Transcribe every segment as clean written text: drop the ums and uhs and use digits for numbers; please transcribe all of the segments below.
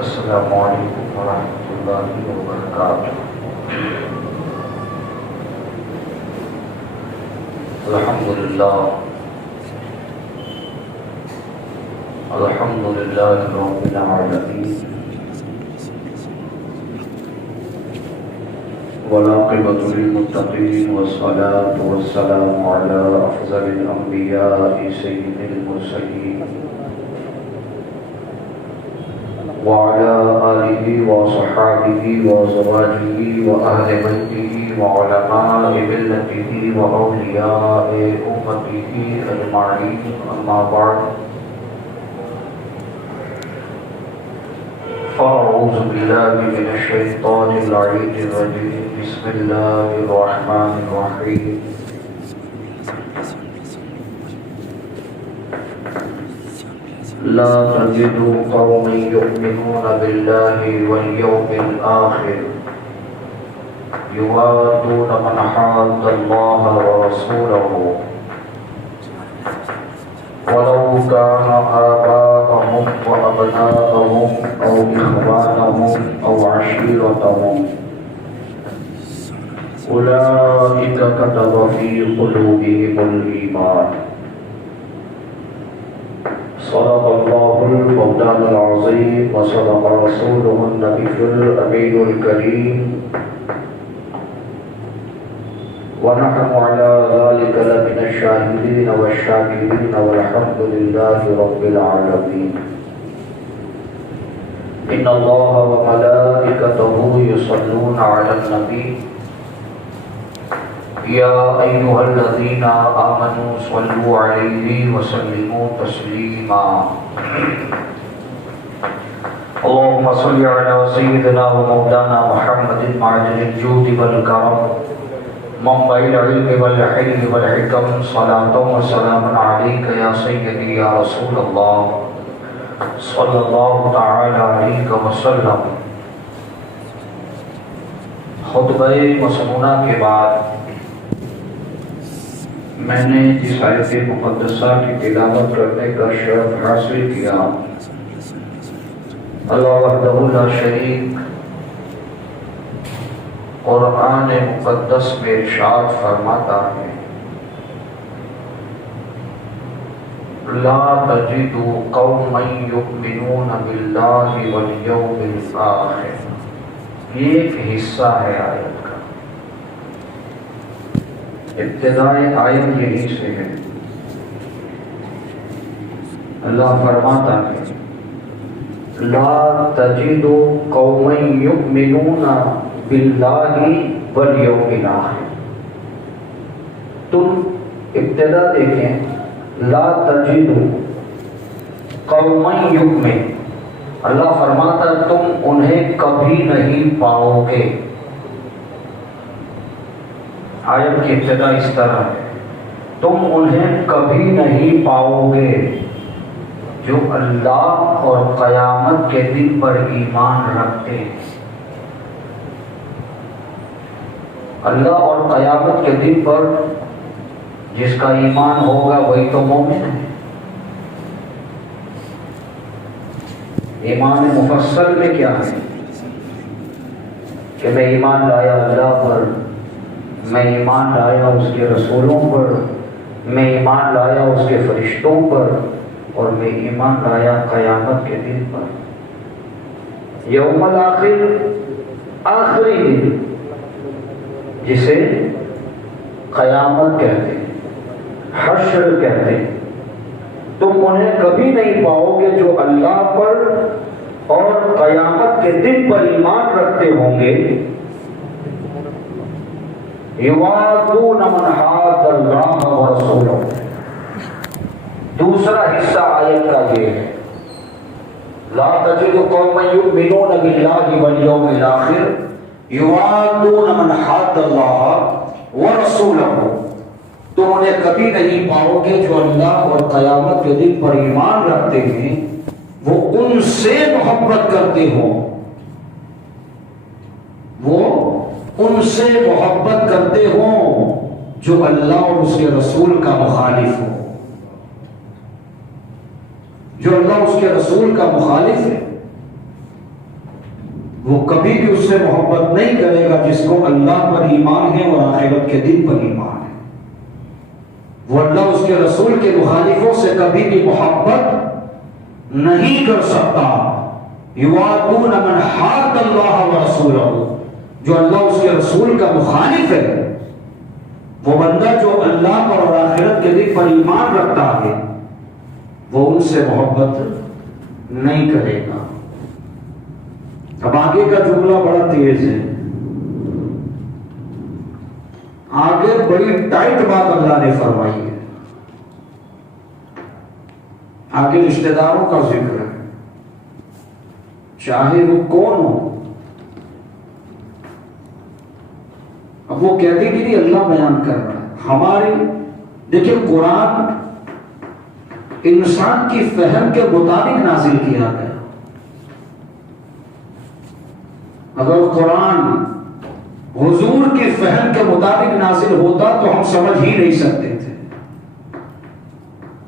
السلام علیکم ورحمۃ اللہ وبرکاتہ۔ الحمدللہ رب العالمین، والعاقبۃ للمتقین، والصلاة والسلام علی افضل الانبیاء سید المرسلین وعلى آلہ وصحابہ وازواجہ وأہل بیتہ وعلماء ملتہ وأولیاء امتہ اجمعین، اما بعد فاعوذ باللہ من الشیطان اللعین الرجیم، بسم اللہ الرحمن الرحیم۔ لا تجد قوما يؤمنون بالله واليوم الآخر يوادون من حاد الله ورسوله ولو كان آباءهم وأبناءهم أو إخوانهم أو عشيرتهم أولئك كتب في قلوبهم الإيمان۔ صدق الله المولان العظيم وصدق رسوله النبي الأمين الكريم، ونحن على ذلك لمن الشاهدين والشاكرين، والحمد لله رب العالمين۔ إن الله وملائكته يصلون على النبي يا أيها الذين آمنوا صلوا عليه وسلموا تسليما۔ اللهم صل على سيدنا ومولانا محمد معدن الجود والكرم، منبع العلم والحلم والحكم، صلاة وسلام عليك يا سيدي يا رسول الله صلى الله تعالى عليك وسلم۔ خطبہ مسنونہ کے بعد میں نے جس آیت مقدسہ کی تلاوت کرنے کا شرف حاصل کیا، اللہ وحدہ لا شریک قرآن مقدس میں ارشاد فرماتا ہے، لا تجد قوما یؤمنون باللہ والیوم الآخر۔ یہ ایک حصہ ہے آیت کا، ابتدائی آیت یہی سے ہے۔ اللہ فرماتا ہے، لا تجد قوما یؤمنون باللہ والیوم الآخر۔ تم ابتدا دیکھیں، لا تجد قوما یؤمن، اللہ فرماتا تم انہیں کبھی نہیں پاؤ گے۔ آیت کی ابتدا اس طرح ہے، تم انہیں کبھی نہیں پاؤ گے جو اللہ اور قیامت کے دن پر ایمان رکھتے ہیں۔ اللہ اور قیامت کے دن پر جس کا ایمان ہوگا وہی تو مومن ہے۔ ایمان مفصل میں کیا ہے کہ میں ایمان لایا اللہ پر، میں ایمان لایا اس کے رسولوں پر، میں ایمان لایا اس کے فرشتوں پر، اور میں ایمان لایا قیامت کے دن پر۔ یوم الآخر، آخری دن جسے قیامت کہتے ہیں، حشر کہتے ہیں، تم انہیں کبھی نہیں پاؤ گے جو اللہ پر اور قیامت کے دن پر ایمان رکھتے ہوں گے۔ یوادون من حاد اللہ ورسولہ، دوسرا حصہ آیت کا یہ ہے، لا تجد قوما یؤمنون باللہ والیوم الآخر یوادون من حاد اللہ ورسولہ، تم انہیں کبھی نہیں پاؤ گے جو اللہ اور قیامت کے دن پر ایمان رکھتے ہیں، وہ ان سے محبت کرتے ہوں، وہ ان سے محبت کرتے ہوں جو اللہ اور اس کے رسول کا مخالف ہو، جو اللہ اس کے رسول کا مخالف ہے۔ وہ کبھی بھی اس سے محبت نہیں کرے گا جس کو اللہ پر ایمان ہے اور آخرت کے دن پر ایمان ہے۔ وہ اللہ اس کے رسول کے مخالفوں سے کبھی بھی محبت نہیں کر سکتا۔ یوادون من حاد اللہ ورسولہ، جو اللہ اس کے رسول کا مخالف ہے، وہ بندہ جو اللہ پر اور آخرت کے دن پر ایمان رکھتا ہے، وہ ان سے محبت نہیں کرے گا۔ اب آگے کا جملہ بڑا تیز ہے، آگے بڑی ٹائٹ بات اللہ نے فرمائی ہے۔ آگے رشتہ داروں کا ذکر ہے، چاہے وہ کون ہو۔ اب وہ کہتے کہ نہیں اللہ بیان کر رہا ہے ہماری، دیکھیں قرآن انسان کی فہم کے مطابق نازل کیا گیا۔ اگر قرآن حضور کی فہم کے مطابق نازل ہوتا تو ہم سمجھ ہی نہیں سکتے تھے۔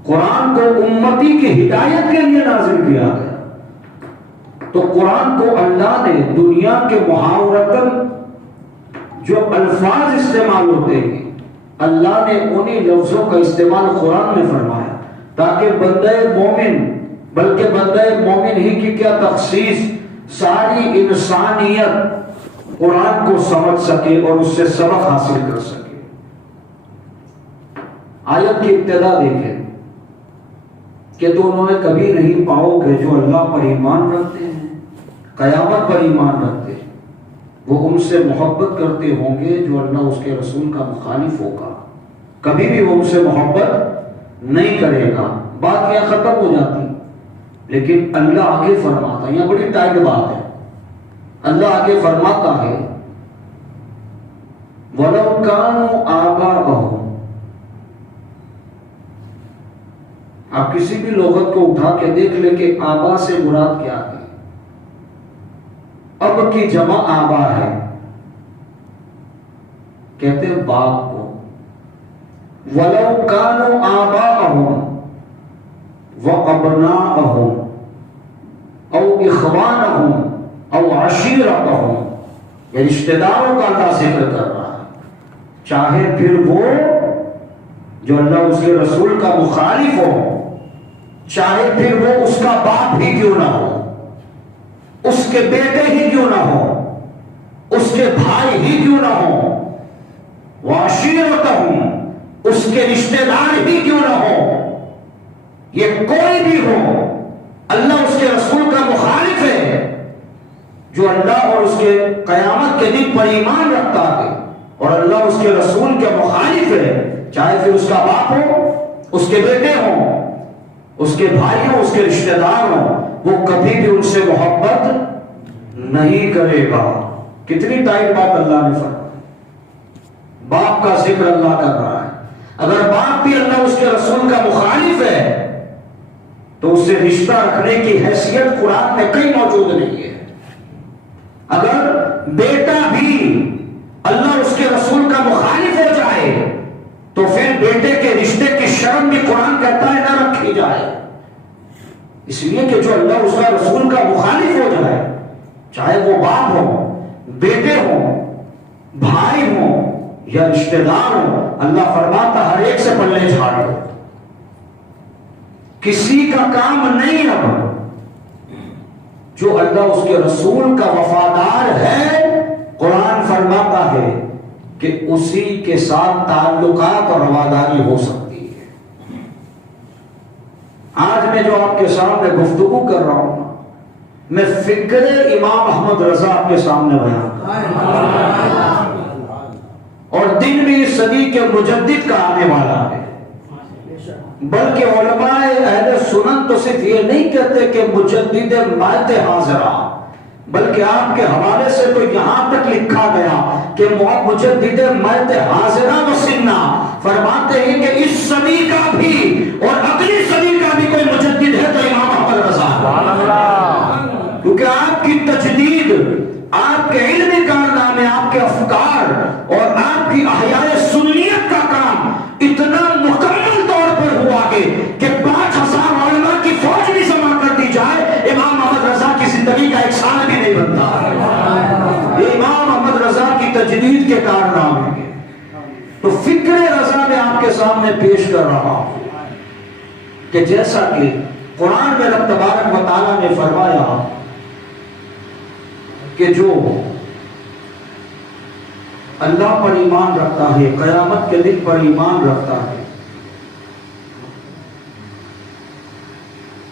قرآن کو امتی کی ہدایت کے لیے نازل کیا گیا، تو قرآن کو اللہ نے دنیا کے محاورتاً جو الفاظ استعمال ہوتے ہیں، اللہ نے انہی لفظوں کا استعمال قرآن میں فرمایا تاکہ بندہ مومن، بلکہ بندہ مومن ہی کی کیا تخصیص، ساری انسانیت قرآن کو سمجھ سکے اور اس سے سبق حاصل کر سکے۔ آیت کی ابتدا دیکھیں کہ تو انہوں نے کبھی نہیں پاؤ گے جو اللہ پر ایمان رکھتے ہیں، قیامت پر ایمان رکھتے ہیں، وہ ان سے محبت کرتے ہوں گے جو اللہ اس کے رسول کا مخالف ہوگا، کبھی بھی وہ ان سے محبت نہیں کرے گا۔ بات یہاں ختم ہو جاتی، لیکن اللہ آگے فرماتا ہے، یہ بڑی ٹائٹ بات ہے، اللہ آگے فرماتا ہے وَلَوْ كَانُوا آبَاءَهُمْ۔ آپ کسی بھی لغت کو اٹھا کے دیکھ لیں کہ آبا سے مراد کیا ہے۔ اب کی جمع آبا ہے، کہتے ہیں باپ کو۔ وَلَوْ كَانُوا آبَاءَهُمْ وَأَبْنَاءَهُمْ أَوْ إِخْوَانَهُمْ أَوْ عَشِيرَتَهُمْ، یہ رشتہ داروں کا اللہ ذکر کر رہا ہے، چاہے پھر وہ جو اللہ اس کے رسول کا مخالف ہو، چاہے پھر وہ اس کا باپ ہی کیوں نہ ہو، اس کے بیٹے ہی کیوں نہ ہو، اس کے بھائی ہی کیوں نہ ہو، وَعَشِيرَتَهُمْ، اس کے رشتہ دار ہی کیوں نہ ہو، یہ کوئی بھی ہو، اللہ اس کے رسول کا مخالف ہے، جو اللہ اور اس کے قیامت کے دن پر ایمان رکھتا ہے اور اللہ اس کے رسول کے مخالف ہے، چاہے پھر اس کا باپ ہو، اس کے بیٹے ہوں، اس کے بھائی ہوں، اس کے رشتہ دار ہوں، وہ کبھی بھی ان سے محبت نہیں کرے گا۔ کتنی ٹائٹ بات اللہ نے فرمائی، باپ کا ذکر اللہ کر رہا ہے۔ اگر باپ بھی اللہ اس کے رسول کا مخالف ہے تو اس سے رشتہ رکھنے کی حیثیت قرآن میں کہیں موجود نہیں ہے۔ اگر بیٹا بھی اللہ اس کے رسول کا مخالف ہو جائے تو پھر بیٹے کے رشتے کی شرم بھی قرآن کہتا ہے نہ رکھی جائے، اس لیے کہ جو اللہ اس کا رسول کا مخالف ہو جائے، چاہے وہ باپ ہو، بیٹے ہوں، بھائی ہوں یا رشتہ دار ہوں، اللہ فرماتا ہر ایک سے پلے جھاڑ دو، کسی کا کام نہیں۔ اب جو اللہ اس کے رسول کا وفادار ہے، قرآن فرماتا ہے کہ اسی کے ساتھ تعلقات اور رواداری ہو سکتی ہے۔ آج میں جو آپ کے سامنے گفتگو کر رہا ہوں، میں فکر امام احمد رضا آپ کے سامنے بیان کر رہا ہوں، اور دن بھی اس صدی کے مجدد کا آنے والا ہے، بلکہ علماء اہل سنن تو صرف یہ نہیں کہتے کہ مجدد مائت حاضرہ، بلکہ آپ کے حوالے سے تو یہاں تک لکھا گیا کہ مجدد مائت حاضرہ و سنہ، فرماتے ہیں کہ اس صدی کا بھی اور اگلی صدی کا بھی کوئی مجدد ہے تو امام احمد رضا ہے، کیونکہ آپ کی تجدید، آپ کے علمی کارنامے، آپ کے افکار اور آپ کی احیاء سنیت کا کام اتنا مکمل طور پر ہوا کہ 5000 علماء کی فوج بھی جمع کر دی جائے، امام احمد رضا کی زندگی کا ایک سال بھی نہیں بنتا۔ تجدید کے کارنامے. تو فکر رضا میں آپ کے سامنے پیش کر رہا ہوں کہ جیسا کہ قرآن میں رب تبارک و تعالیٰ نے فرمایا کہ جو اللہ پر ایمان رکھتا ہے، قیامت کے دن پر ایمان رکھتا ہے.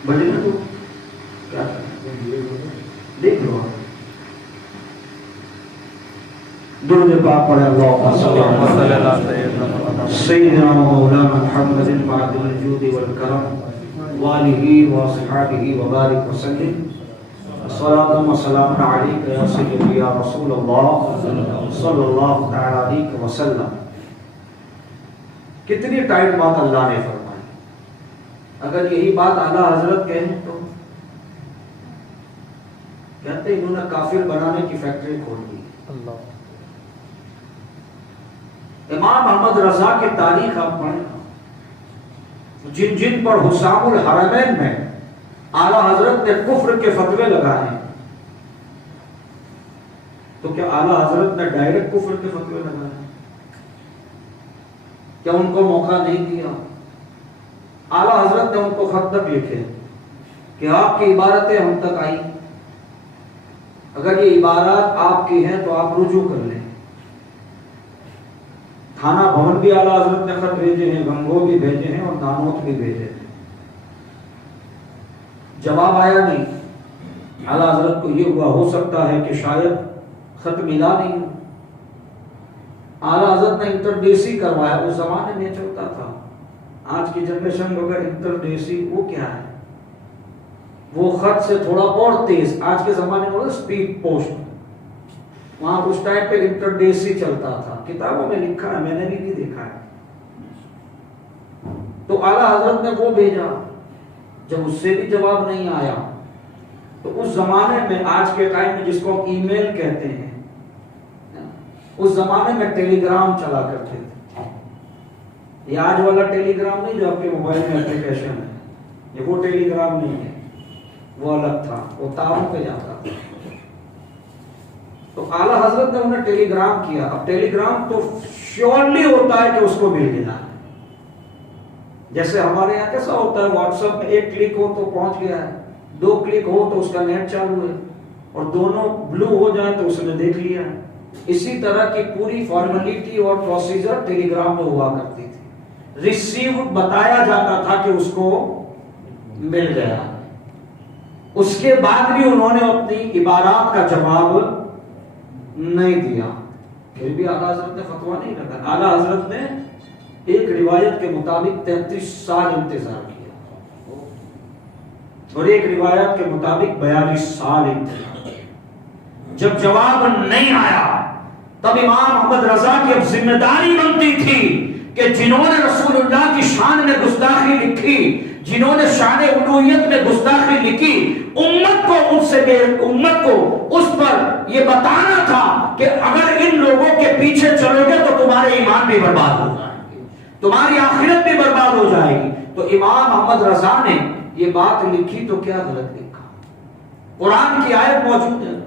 بڑے نا تو کیا دیکھ لو درود پاک پڑھے اللہم صلی اللہ علیہ وسلم سیدنا و مولانا محمد معدن الجود والکرم والہ واصحابہ وبارک وسلم. صلاۃ و سلام علیک یا سیدی یا رسول اللہ صلی اللہ تعالی علیہ وسلم. کتنی ٹائٹ بات اللہ نے فرمائی. اگر یہی بات اعلیٰ حضرت کہیں تو کہتے انہوں نے کافر بنانے کی فیکٹری کھول دی. امام محمد رضا کی تاریخ آپ پڑھیں، جن جن پر حسام الحرمین میں اعلیٰ حضرت نے کفر کے فتوے لگائے، تو کیا اعلیٰ حضرت نے ڈائریکٹ کفر کے فتوے لگائے؟ کیا ان کو موقع نہیں دیا؟ اعلیٰ حضرت نے ان کو خط تک لکھے کہ آپ کی عبارتیں ہم تک آئی، اگر یہ عبارات آپ کی ہیں تو آپ رجوع کر لیں. تھانہ بھون بھی اعلیٰ حضرت نے خط بھیجے ہیں، گنگو بھی بھیجے ہیں اور نانوت بھی بھیجے ہیں. جواب آیا نہیں. اعلیٰ حضرت کو یہ ہوا ہو سکتا ہے کہ شاید خط ملا نہیں. اعلیٰ حضرت نے انٹرڈیسی کروایا. اس زمانے میں چلتا تھا. آج کی جنریشن میں اگر انٹرڈیسی وہ کیا ہے؟ وہ خط سے تھوڑا اور تیز. آج کے زمانے میں اسپیڈ پوسٹ. وہاں اس ٹائم پہ انٹرڈیسی چلتا تھا. کتابوں میں لکھا ہے، میں نے بھی دیکھا ہے. تو اعلیٰ حضرت نے وہ بھیجا. جب اس سے بھی جواب نہیں آیا تو اس زمانے میں، آج کے ٹائم میں جس کو ہم ای میل کہتے ہیں، اس زمانے میں ٹیلی گرام چلا کرتے تھے. یہ آج والا ٹیلی گرام نہیں جو آپ کے موبائل میں اپلیکیشن ہے، یہ وہ ٹیلی گرام نہیں ہے، وہ الگ تھا، وہ تاروں پہ جاتا تھا. تو اعلیٰ حضرت نے انہیں ٹیلی گرام کیا. اب ٹیلی گرام تو شیورلی ہوتا ہے کہ اس کو مل گیا. جیسے ہمارے یہاں کیسا ہوتا ہے، واٹس ایپ میں ایک کلک ہو تو پہنچ گیا ہے، 2 کلک ہو تو اس کا نیٹ چالو ہے، اور دونوں بلو ہو جائیں تو اس نے دیکھ لیا ہے. اسی طرح کی پوری فارمیلٹی اور پروسیجر ٹیلی گرام میں ہوا کرتی تھی. ریسیو بتایا جاتا تھا کہ اس کو مل گیا. اس کے بعد بھی انہوں نے اپنی عبارات کا جواب نہیں دیا. پھر بھی اعلیٰ حضرت نے فتویٰ نہیں رکھا. اعلیٰ حضرت نے ایک روایت کے مطابق 33 سال انتظار کیا، اور ایک روایت کے مطابق 42 سال انتظار کیا. جب جواب نہیں آیا تب امام محمد رضا کی اب ذمہ داری بنتی تھی کہ جنہوں نے رسول اللہ کی شان میں گستاخی لکھی، جنہوں نے شان الوہیت میں گستاخی لکھی، امت کو اس پر یہ بتانا تھا کہ اگر ان لوگوں کے پیچھے چلو گے تو تمہارے ایمان بھی برباد ہو جائیں گے، تمہاری آخرت بھی برباد ہو جائے گی. تو امام محمد رضا نے یہ بات لکھی تو کیا غلط لکھا؟ قرآن کی آیت موجود ہے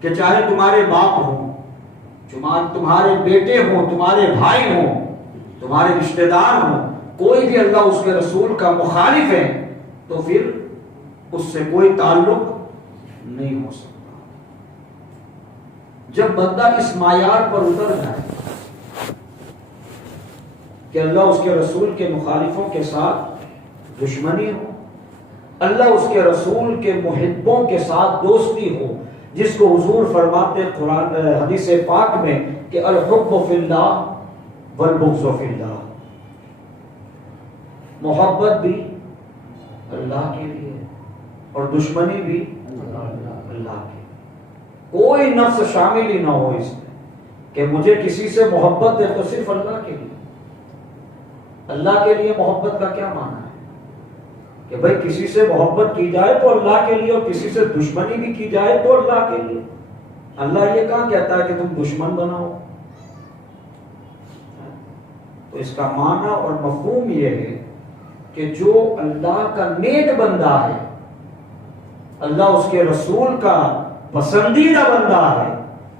کہ چاہے تمہارے باپ ہوں، تمہارے بیٹے ہوں، تمہارے بھائی ہوں، تمہارے رشتہ دار ہوں، کوئی بھی اللہ اس کے رسول کا مخالف ہے تو پھر اس سے کوئی تعلق نہیں ہو سکتا. جب بندہ اس معیار پر اتر جائے کہ اللہ اس کے رسول کے مخالفوں کے ساتھ دشمنی ہو، اللہ اس کے رسول کے محبوں کے ساتھ دوستی ہو، جس کو حضور فرماتے قرآن حدیث پاک میں کہ الحب فی اللہ والبغض فی اللہ، محبت بھی اللہ کے لیے اور دشمنی بھی اللہ کے. کوئی نفس شامل ہی نہ ہو اس میں کہ مجھے کسی سے محبت ہے تو صرف اللہ کے لیے. اللہ کے لیے محبت کا کیا معنی ہے کہ بھائی کسی سے محبت کی جائے تو اللہ کے لیے، اور کسی سے دشمنی بھی کی جائے تو اللہ کے لیے. اللہ یہ کہاں کہتا ہے کہ تم دشمن بناؤ؟ تو اس کا معنی اور مفہوم یہ ہے کہ جو اللہ کا نیک بندہ ہے، اللہ اس کے رسول کا پسندیدہ بندہ ہے،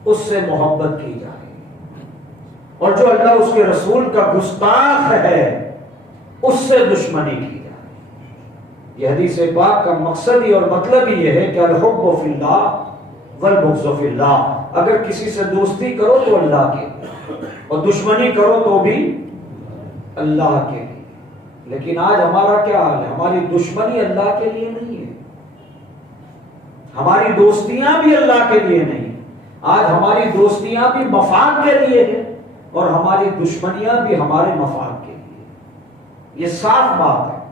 اس سے محبت کی جائے، اور جو اللہ اس کے رسول کا گستاخ ہے اس سے دشمنی کی جائے۔ یہ حدیث پاک کا مقصد ہی اور مطلب ہی یہ ہے کہ الحب فی اللہ والبغض فی اللہ، اگر کسی سے دوستی کرو تو اللہ کے لیے، اور دشمنی کرو تو بھی اللہ کے لیے۔ لیکن آج ہمارا کیا حال ہے؟ ہماری دشمنی اللہ کے لیے نہیں ہے، ہماری دوستیاں بھی اللہ کے لیے نہیں، آج ہماری دوستیاں بھی مفاد کے لیے ہیں اور ہماری دشمنیاں بھی ہمارے مفاد کے لیے۔ یہ صاف بات ہے۔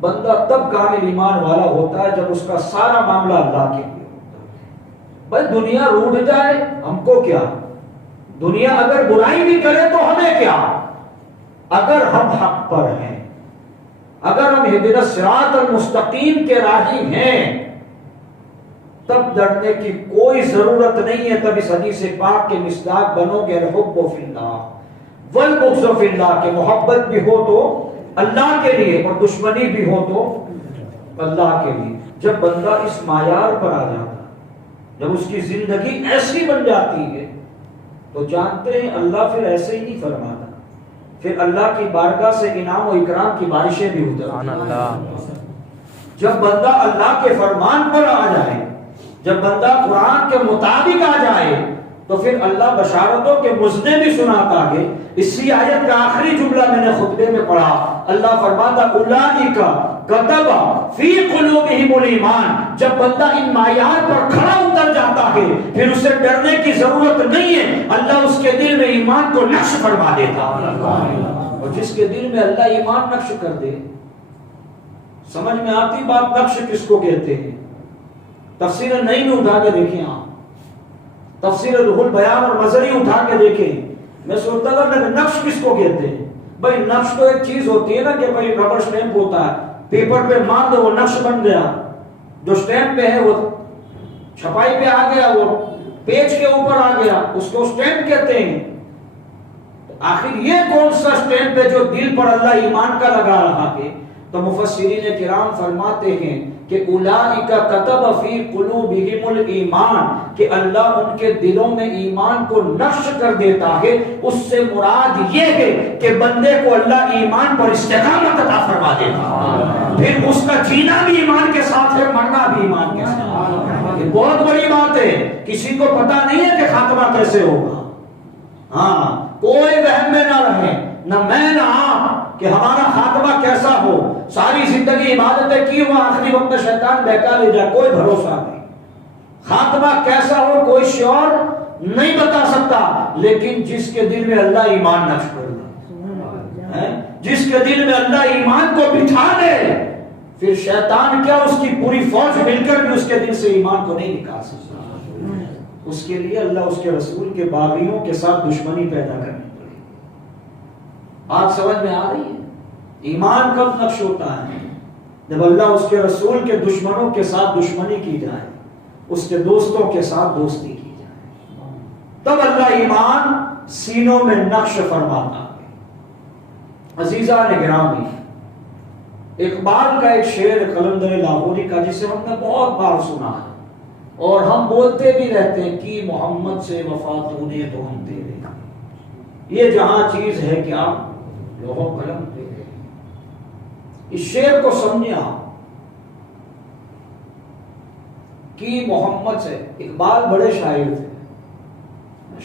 بندہ تب کامل ایمان والا ہوتا ہے جب اس کا سارا معاملہ اللہ کے لیے ہوتا ہے۔ بھائی دنیا روٹ جائے ہم کو کیا، دنیا اگر برائی بھی کرے تو ہمیں کیا، اگر ہم حق پر ہیں، اگر ہم اہدنا الصراط المستقیم کے راہی ہیں، تب ڈرنے کی کوئی ضرورت نہیں ہے۔ تب اس حدیث پاک کے مصداق بنو گے الحب فی اللہ والبغض فی اللہ، کہ محبت بھی ہو تو اللہ کے لیے اور دشمنی بھی ہو تو اللہ کے لیے۔ جب بندہ اس معیار پر آ جاتا، جب اس کی زندگی ایسی بن جاتی ہے تو جانتے ہیں اللہ پھر ایسے ہی نہیں فرماتا، پھر اللہ کی بارگاہ سے انعام و اکرام کی بارشیں بھی اترتی۔ جب بندہ اللہ کے فرمان پر آ جائے، جب بندہ قرآن کے مطابق آ جائے، تو پھر اللہ بشارتوں کے مزنے بھی سناتا ہے۔ اسی آیت کا آخری جملہ میں نے خطبے میں پڑھا، اللہ فرماتا اولئک کتب فی قلوبہم الایمان۔ جب بندہ ان معیار پر کھڑا اتر جاتا ہے پھر اسے ڈرنے کی ضرورت نہیں ہے، اللہ اس کے دل میں ایمان کو نقش فرما دیتا۔ اور جس کے دل میں اللہ ایمان نقش کر دے، سمجھ میں آتی بات نقش کس کو کہتے ہیں؟ تفسیر نئی میں اٹھا کے دیکھیں، آپ تفسیر روح البیان اور مظہری اٹھا کے دیکھیں، میں سوچتا تھا نقش کس کو کہتے ہیں؟ بھائی نقش تو ایک چیز ہوتی ہے نا کہ بھائی ربر سٹیمپ ہوتا ہے، پیپر پہ مار دو وہ نقش بن گیا، جو سٹیمپ پہ ہے وہ چھپائی پہ آ گیا، وہ پیج کے اوپر آ گیا، اس کو سٹیمپ کہتے ہیں۔ آخر یہ کون سا سٹیمپ ہے جو دل پر اللہ ایمان کا لگا رہا ہے؟ تو مفسرین کرام فرماتے ہیں کہ اولئک کتب فی قلوبہم الایمان، کہ اللہ ان کے دلوں میں ایمان کو نقش کر دیتا ہے۔ اس سے مراد یہ ہے کہ بندے کو اللہ ایمان پر استقامت عطا فرما دیتا، پھر اس کا جینا بھی ایمان کے ساتھ ہے، مرنا بھی ایمان کے ساتھ۔ یہ بہت بڑی بات ہے، کسی کو پتا نہیں ہے کہ خاتمہ کیسے ہوگا۔ ہاں کوئی وہم میں نہ رہے، نہ میں نہ آپ، کہ ہمارا خاتمہ کیسا ہو۔ ساری زندگی عبادتیں کی ہوا، آخری وقت شیطان بہکا لے جائے، کوئی بھروسہ نہیں۔ خاتمہ کیسا ہو کوئی شعور نہیں بتا سکتا، لیکن جس کے دل میں اللہ ایمان نقش کر دے، جس کے دل میں اللہ ایمان کو بٹھا دے، پھر شیطان کیا اس کی پوری فوج مل کر بھی اس کے دل سے ایمان کو نہیں نکال سکتا۔ اس کے لیے اللہ اس کے رسول کے باغیوں کے ساتھ دشمنی پیدا کرنی پڑی۔ آپ سمجھ میں آ رہی ہے؟ ایمان کب نقش ہوتا ہے؟ جب اللہ اس کے رسول کے دشمنوں کے ساتھ دشمنی کی جائے، اس کے دوستوں کے ساتھ دوستی کی جائے، تب اللہ ایمان سینوں میں نقش فرماتا ہے۔ عزیزان گرامی، اقبال کا ایک شعر قلندر لاہوری کا جسے ہم نے بہت بار سنا ہے اور ہم بولتے بھی رہتے ہیں کہ محمد سے وفا تو نے تو ہم تیرے، یہ جہاں چیز ہے کیا لوہو قلم تیرے۔ اس شعر کو سمجھا کہ محمد سے، اقبال بڑے شاعر تھے،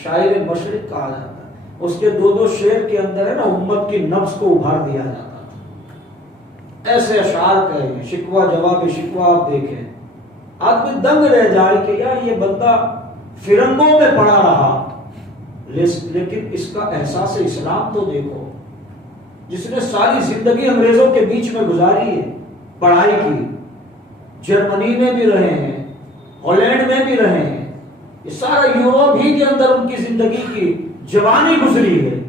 شاعر مشرق کہا جاتا ہے، اس کے دو شعر کے اندر ہے نا امت کی نبض کو ابھار دیا جاتا تھا۔ ایسے اشعار کہے ہیں، شکوہ جواب شکوہ، آپ دیکھیں آدمی دنگ رہ جائے کہ یار یہ بندہ فرنگوں میں پڑا رہا، لیکن اس کا احساس اسلام تو دیکھو، جس نے ساری زندگی انگریزوں کے بیچ میں گزاری ہے، پڑھائی کی، جرمنی میں بھی رہے ہیں، ہالینڈ میں بھی رہے ہیں، یہ سارا یوروپ ہی کے اندر ان کی زندگی کی جوانی گزری ہے،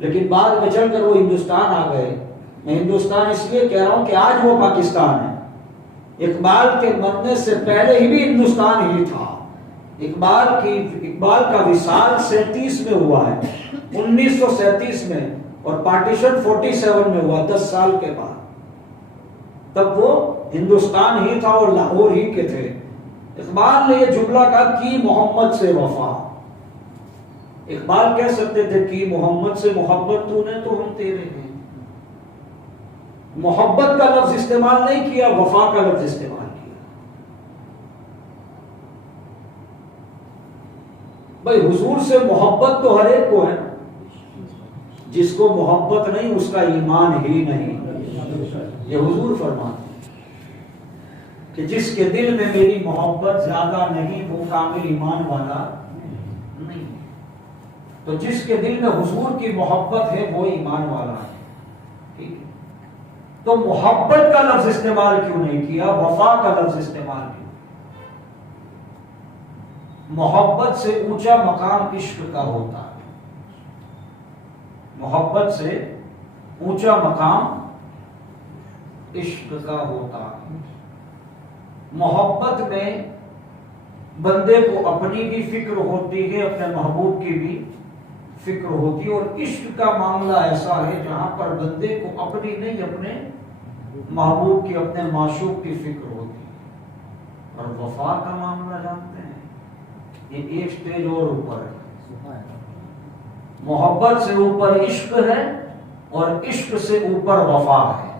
لیکن بعد میں چل کر وہ ہندوستان آ گئے۔ میں ہندوستان اس لیے کہہ رہا ہوں کہ آج وہ پاکستان ہے، اقبال کے مرنے سے پہلے ہی بھی ہندوستان ہی تھا۔ اقبال کا وصال 37 میں ہوا ہے، 1937 میں، اور پارٹیشن 47 میں ہوا، 10 سال کے بعد۔ تب وہ ہندوستان ہی تھا اور لاہور ہی کے تھے، اقبال نے یہ جملہ کہا کی محمد سے وفا. اقبال کہہ سکتے تھے کی محمد سے محبت تو نے تو ہم تیرے ہیں. محبت کا لفظ استعمال نہیں کیا، وفا کا لفظ استعمال کیا. بھائی حضور سے محبت تو ہر ایک کو ہے، جس کو محبت نہیں اس کا ایمان ہی نہیں. یہ حضور فرماتے ہیں کہ جس کے دل میں میری محبت زیادہ نہیں وہ کامل ایمان والا نہیں. تو جس کے دل میں حضور کی محبت ہے وہ ایمان والا ہے. ٹھیک ہے، تو محبت کا لفظ استعمال کیوں نہیں کیا، وفا کا لفظ استعمال کیا؟ محبت سے اونچا مقام عشق کا ہوتا ہے. محبت سے اونچا مقام عشق کا ہوتا ہے. محبت میں بندے کو اپنی بھی فکر ہوتی ہے، اپنے محبوب کی بھی فکر ہوتی ہے. اور عشق کا معاملہ ایسا ہے جہاں پر بندے کو اپنی نہیں اپنے محبوب کی، اپنے معشوق کی فکر ہوتی ہے. اور وفا کا معاملہ جانتے ہیں یہ ایک سٹیج اور اوپر ہے. محبت سے اوپر عشق ہے اور عشق سے اوپر وفا ہے.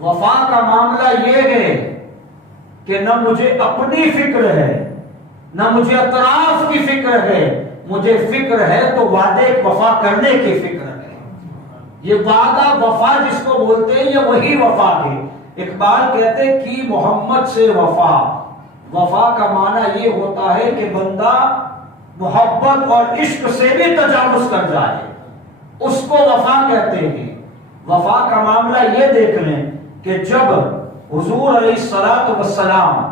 وفا کا معاملہ یہ ہے کہ نہ مجھے اپنی فکر ہے نہ مجھے اطراف کی فکر ہے، مجھے فکر ہے تو وعدے وفا کرنے کی فکر ہے. یہ وعدہ وفا جس کو بولتے ہیں یہ وہی وفا ہے. اقبال کہتے ہیں کہ محمد سے وفا. وفا کا معنی یہ ہوتا ہے کہ بندہ محبت اور عشق سے بھی تجاوز کر جائے، اس کو وفا کہتے ہیں. وفا کا معاملہ یہ دیکھ لیں کہ جب حضور علیہ الصلوۃ والسلام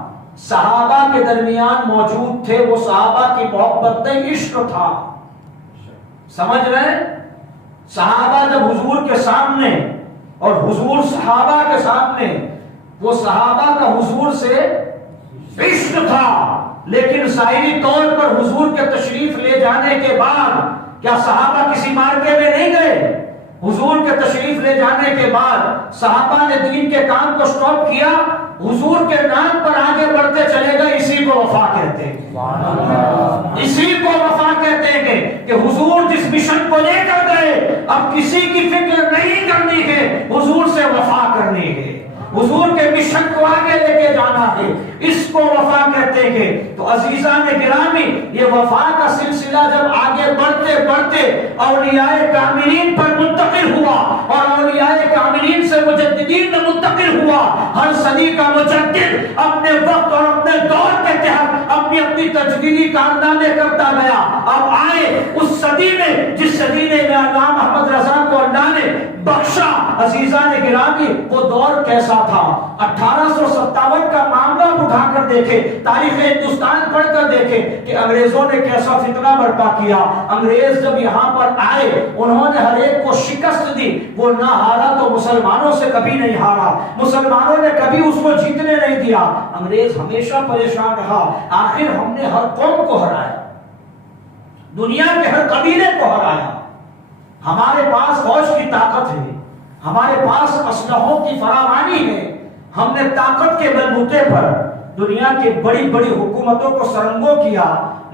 صحابہ کے درمیان موجود تھے، وہ صحابہ کی محبت نہیں عشق تھا. سمجھ رہے ہیں؟ صحابہ جب حضور کے سامنے اور حضور صحابہ کے سامنے، وہ صحابہ کا حضور سے عشق تھا، لیکن ظاہری طور پر حضور کے تشریف لے جانے کے بعد کیا صحابہ کسی مارکے میں نہیں گئے؟ حضور کے تشریف لے جانے کے بعد صحابہ نے دین کے کام کو سٹاپ کیا، حضور کے نام پر آگے بڑھتے چلے گئے. اسی کو وفا کہتے ہیں. اسی کو وفا کہتے ہیں کہ حضور جس مشن کو لے کر گئے اب کسی کی فکر نہیں کرنی ہے، حضور سے وفا کرنی ہے، حضور کے مشن کو آگے لے کے جانا ہے. اس کو وفا کہتے ہیں. تو عزیزان گرامی، یہ وفا کا سلسلہ جب آگے بڑھتے بڑھتے اولیاء کاملین پر منتقل ہوا اور اولیاء کاملین سے مجددین میں منتقل ہوا، ہر صدی کا مجدد اپنے وقت اور اپنے دور کے تحت اپنی اپنی تجدیدی کارنامے کرتا گیا. اب آئے اس صدی میں جس صدی میں علامہ احمد رضا کو اللہ نے بخشا. عزیزان گرامی، وہ دور کیسا تھا؟ 1857 کا معاملہ اٹھا کر دیکھے، تاریخ ہندوستان پڑھ کر دیکھے کہ انگریزوں نے کیسا فتنہ برپا کیا. انگریز جب یہاں پر آئے انہوں نے ہر ایک کو شکست دی. وہ نہ ہارا تو مسلمانوں سے کبھی نہیں ہارا، مسلمانوں نے کبھی اس کو جیتنے نہیں دیا. انگریز ہمیشہ پریشان رہا. آخر ہم نے ہر قوم کو ہرایا، دنیا کے ہر قبیلے کو ہرایا. ہمارے پاس فوج کی طاقت ہے، ہمارے پاس اسلحوں کی فراوانی ہے. ہم نے طاقت کے بلبوتے پر دنیا کی بڑی بڑی حکومتوں کو سرنگو کیا،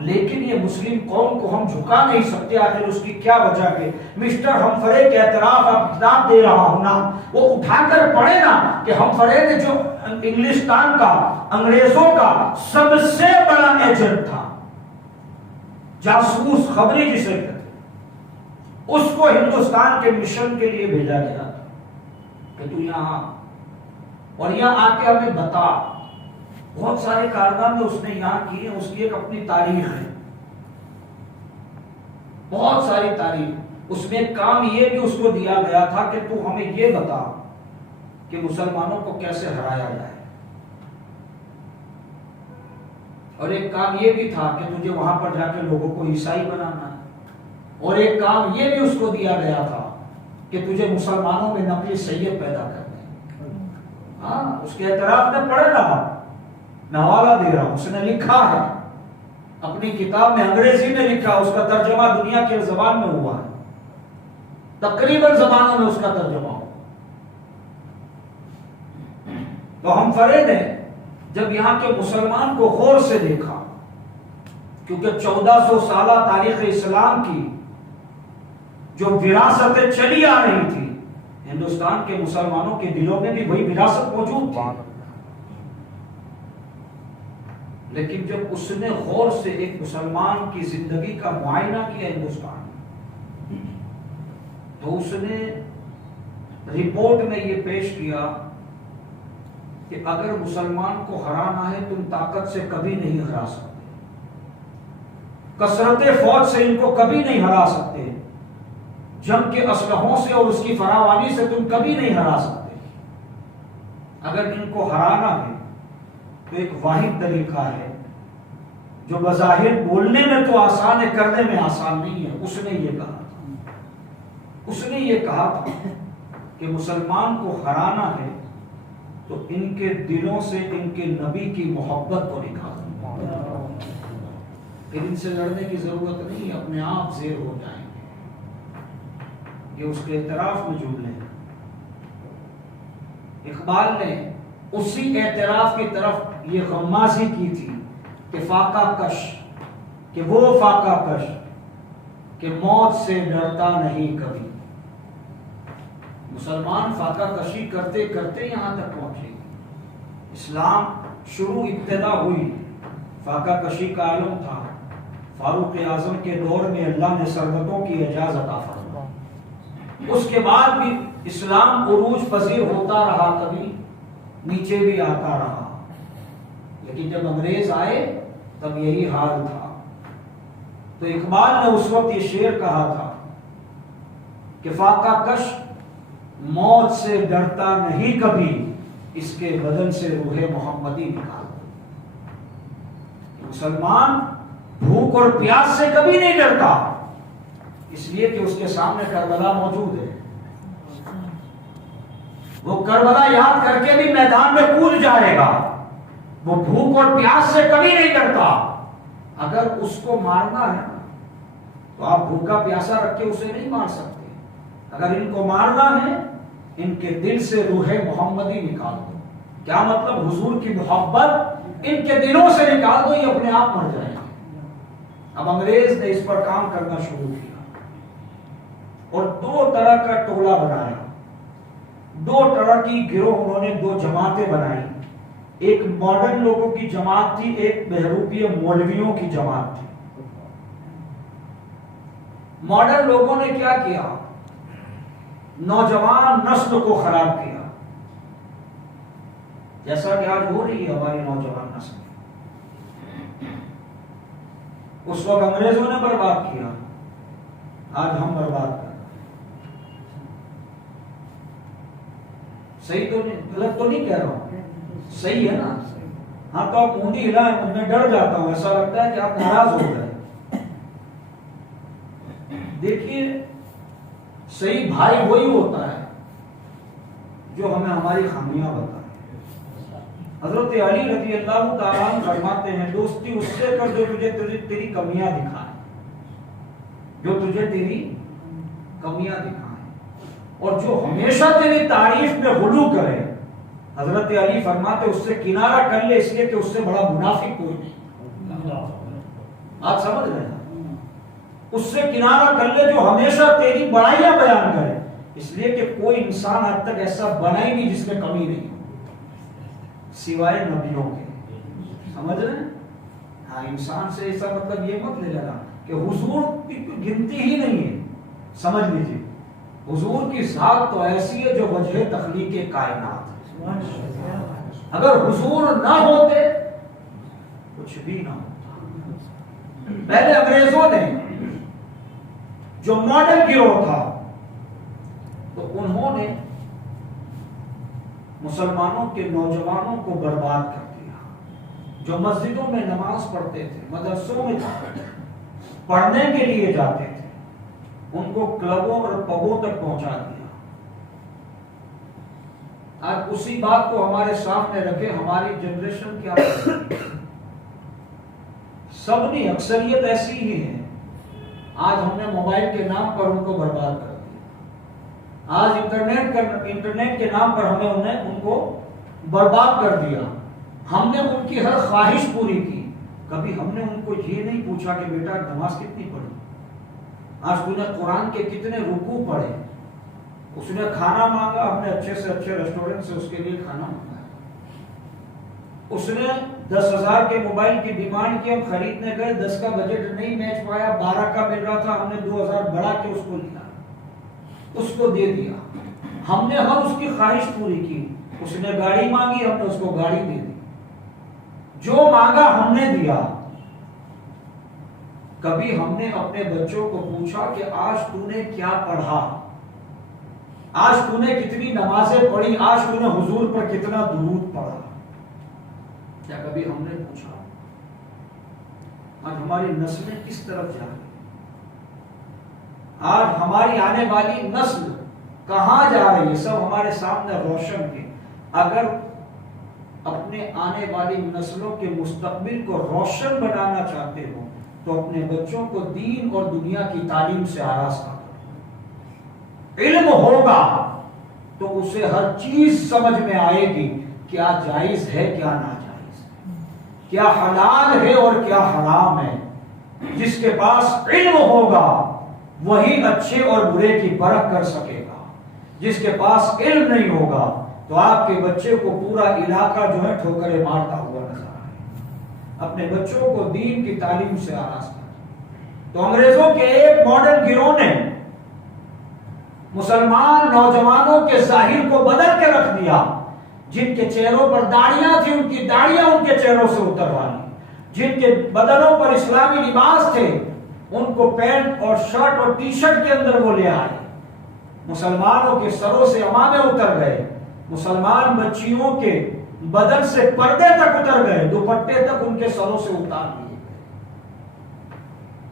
لیکن یہ مسلم قوم کو ہم جھکا نہیں سکتے. آخر اس کی کیا وجہ ہے؟ مسٹر ہمفرے کے اعتراف اب کتاب دے رہا ہوں نا، وہ اٹھا کر پڑھے نا کہ ہمفرے نے جو انگلستان کا، انگریزوں کا سب سے بڑا ایجنٹ تھا، جاسوس، خبری جسے کہتے، اس کو ہندوستان کے مشن کے لیے بھیجا گیا تھا کہ تو یہاں اور یہاں آ کے ہمیں بتا. بہت سارے کارنامے اس نے یہاں کیے، اس کی ایک اپنی تاریخ ہے، بہت ساری تاریخ. اس میں ایک کام یہ بھی اس کو دیا گیا تھا کہ تو ہمیں یہ بتا کہ مسلمانوں کو کیسے ہرایا جائے. اور ایک کام یہ بھی تھا کہ تجھے وہاں پر جا کے لوگوں کو عیسائی بنانا ہے. اور ایک کام یہ بھی اس کو دیا گیا تھا کہ تجھے مسلمانوں میں نقلی سید پیدا کرنا. ہاں، اس کے اعتراف میں پڑھ رہا، میں حوالہ دے رہا ہوں، اس نے لکھا ہے اپنی کتاب میں، انگریزی میں لکھا، اس کا ترجمہ دنیا کی زبان میں ہوا ہے، تقریباً زبانوں میں اس کا ترجمہ ہوا. تو ہمفرے نے جب یہاں کے مسلمان کو غور سے دیکھا، کیونکہ 1400 سالہ تاریخ اسلام کی جو وراثتیں چلی آ رہی تھی، ہندوستان کے مسلمانوں کے دلوں میں بھی وہی وراثت موجود تھی، لیکن جب اس نے غور سے ایک مسلمان کی زندگی کا معائنہ کیا ہندوستان میں، تو اس نے رپورٹ میں یہ پیش کیا کہ اگر مسلمان کو ہرانا ہے تم طاقت سے کبھی نہیں ہرا سکتے، کثرت فوج سے ان کو کبھی نہیں ہرا سکتے، جنگ کے اسلحوں سے اور اس کی فراوانی سے تم کبھی نہیں ہرا سکتے۔ اگر ان کو ہرانا ہے تو ایک واحد طریقہ ہے جو بظاہر بولنے میں تو آسان ہے، کرنے میں آسان نہیں ہے۔ اس نے یہ کہا تھا، اس نے یہ کہا تھا کہ مسلمان کو ہرانا ہے تو ان کے دلوں سے ان کے نبی کی محبت کو نکالو، پھر ان سے لڑنے کی ضرورت نہیں، اپنے آپ زیر ہو جائیں گے، یہ اس کے اعتراف میں جملے ہیں۔ اقبال نے اسی اعتراف کی طرف یہ غمازی کی تھی کہ فاقہ کش، کہ وہ فاقہ کش کہ موت سے ڈرتا نہیں کبھی۔ مسلمان فاقہ کشی کرتے کرتے یہاں تک پہنچے گی۔ اسلام شروع ابتدا ہوئی، فاقہ کشی کا عالم تھا، فاروق اعظم کے دور میں اللہ نے سرحدوں کی اعجاز عطا فرمائی، اس کے بعد بھی اسلام عروج پذیر ہوتا رہا، کبھی نیچے بھی آتا رہا، لیکن جب انگریز آئے تب یہی حال تھا۔ تو اقبال نے اس وقت یہ شعر کہا تھا کہ فاقہ کش موت سے ڈرتا نہیں کبھی، اس کے بدن سے روح محمدی نکال دو۔ مسلمان بھوک اور پیاس سے کبھی نہیں ڈرتا، اس لیے کہ اس کے سامنے کربلا موجود ہے، وہ کربلا یاد کر کے بھی میدان میں کود جائے گا۔ وہ بھوک اور پیاس سے کبھی نہیں ڈرتا۔ اگر اس کو مارنا ہے تو آپ بھوکا پیاسا رکھ کے اسے نہیں مار سکتے، اگر ان کو مارنا ہے ان کے دل سے روح محمدی نکال دو۔ کیا مطلب؟ حضور کی محبت ان کے دلوں سے نکال دو، یہ اپنے آپ مر جائیں گے۔ اب انگریز نے اس پر کام کرنا شروع کیا اور دو طرح کا ٹولہ بنایا، دو طرح کی گروہ، انہوں نے دو جماعتیں بنائی۔ ایک ماڈرن لوگوں کی جماعت تھی، ایک بہروپیہ مولویوں کی جماعت تھی۔ ماڈرن لوگوں نے کیا کیا؟ نوجوان نسل کو خراب کیا، جیسا کہ آج ہو رہی ہے ہماری نوجوان نسل۔ اس وقت انگریزوں نے برباد کیا، آج ہم برباد کر رہے ہیں۔ صحیح تو نہیں، غلط تو نہیں کہہ رہا ہوں، صحیح ہے نا؟ ہاں تو آپ اونگلی ہلائیں، میں ڈر جاتا ہوں، ایسا لگتا ہے کہ آپ ناراض ہو گئے۔ دیکھیے، صحیح بھائی وہی ہوتا ہے جو ہمیں ہماری خامیاں بتائے۔ حضرت علی رضی اللہ تعالیٰ عنہ فرماتے ہیں، دوستی اس سے کر جو تجھے تیری کمیاں دکھائے، جو تجھے تیری کمیاں دکھائے، اور جو ہمیشہ تیری تعریف میں غلو کرے۔ حضرت علی فرماتے اس سے کنارہ کر لے، اس لیے کہ اس سے بڑا منافق کوئی نہیں۔ آپ سمجھ رہے ہیں؟ اس سے کنارہ کر لے جو ہمیشہ تیری بڑائیاں بیان کرے، اس لیے کہ کوئی انسان آج تک ایسا بنا ہی نہیں جس میں کمی نہیں ہو، سوائے نبیوں کے۔ سمجھ رہے ہیں؟ ہاں، انسان سے ایسا مطلب یہ مت لے لینا کہ حضور کی گنتی ہی نہیں ہے۔ سمجھ لیجیے، حضور کی ذات تو ایسی ہے جو وجہ تخلیق کائنات۔ اگر حضور نہ ہوتے کچھ بھی نہ ہوتا۔ پہلے انگریزوں نے جو ماڈل گروہ تھا تو انہوں نے مسلمانوں کے نوجوانوں کو برباد کر دیا۔ جو مسجدوں میں نماز پڑھتے تھے، مدرسوں میں پڑھنے کے لیے جاتے تھے، ان کو کلبوں اور پبوں تک پہنچا دیا۔ آج اسی بات کو ہمارے سامنے رکھے ہماری جنریشن کیا کرے؟ سب نہیں، اکثریت ایسی ہی ہے۔ آج ہم نے موبائل کے نام پر ان کو برباد کر دیا، آج انٹرنیٹ کے نام پر ہمیں ان کو برباد کر دیا۔ ہم نے ان کی ہر خواہش پوری کی. کبھی ہم نے ان کو یہ نہیں پوچھا کہ بیٹا نماز کتنی پڑھی, آج تو نے قرآن کے کتنے رکوع پڑھے. اس نے کھانا مانگا, ہم نے اچھے سے اچھے ریسٹورینٹ سے اس کے لیے کھانا مانگا. اس نے 10,000 کے موبائل کی ڈیمانڈ کی, ہم خریدنے گئے, 10 کا بجٹ نہیں میچ پایا, 12 کا مل رہا تھا, ہم نے 2,000 بڑھا کے اس کو لیا, اس کو دے دیا. ہم نے ہر اس کی خواہش پوری کی. اس نے گاڑی مانگی, ہم نے اس کو گاڑی دے دی. جو مانگا ہم نے دیا. کبھی ہم نے اپنے بچوں کو پوچھا کہ آج تو نے کیا پڑھا, آج تو نے کتنی نمازیں پڑھی, آج تو نے حضور پر کتنا درود پڑھا؟ کیا کبھی ہم نے پوچھا؟ آج ہماری نسلیں کس طرف جا رہی, آج ہماری آنے والی نسل کہاں جا رہی ہے, سب ہمارے سامنے روشن ہے. اگر اپنے آنے والی نسلوں کے مستقبل کو روشن بنانا چاہتے ہو تو اپنے بچوں کو دین اور دنیا کی تعلیم سے آراستہ کرو. علم ہوگا تو اسے ہر چیز سمجھ میں آئے گی, کیا جائز ہے کیا ناجائز ہے, کیا حلال ہے اور کیا حرام ہے. جس کے پاس علم ہوگا وہی اچھے اور برے کی پرکھ کر سکے گا. جس کے پاس علم نہیں ہوگا تو آپ کے بچے کو پورا علاقہ جو ہے ٹھوکریں مارتا ہوا نظر آئے. اپنے بچوں کو دین کی تعلیم سے آراستہ. تو انگریزوں کے ایک ماڈرن گروہ نے مسلمان نوجوانوں کے ظاہر کو بدل کے رکھ دیا. جن کے چہروں پر داڑیاں تھیں ان کی داڑیاں ان کے چہروں سے اتروا لی. جن کے بدنوں پر اسلامی لباس تھے ان کو پینٹ اور شرٹ اور ٹی شرٹ کے اندر وہ لے آئے. مسلمانوں کے سروں سے عمامے اتر گئے, مسلمان بچیوں کے بدن سے پردے تک اتر گئے, دوپٹے تک ان کے سروں سے اتار لیے گئے.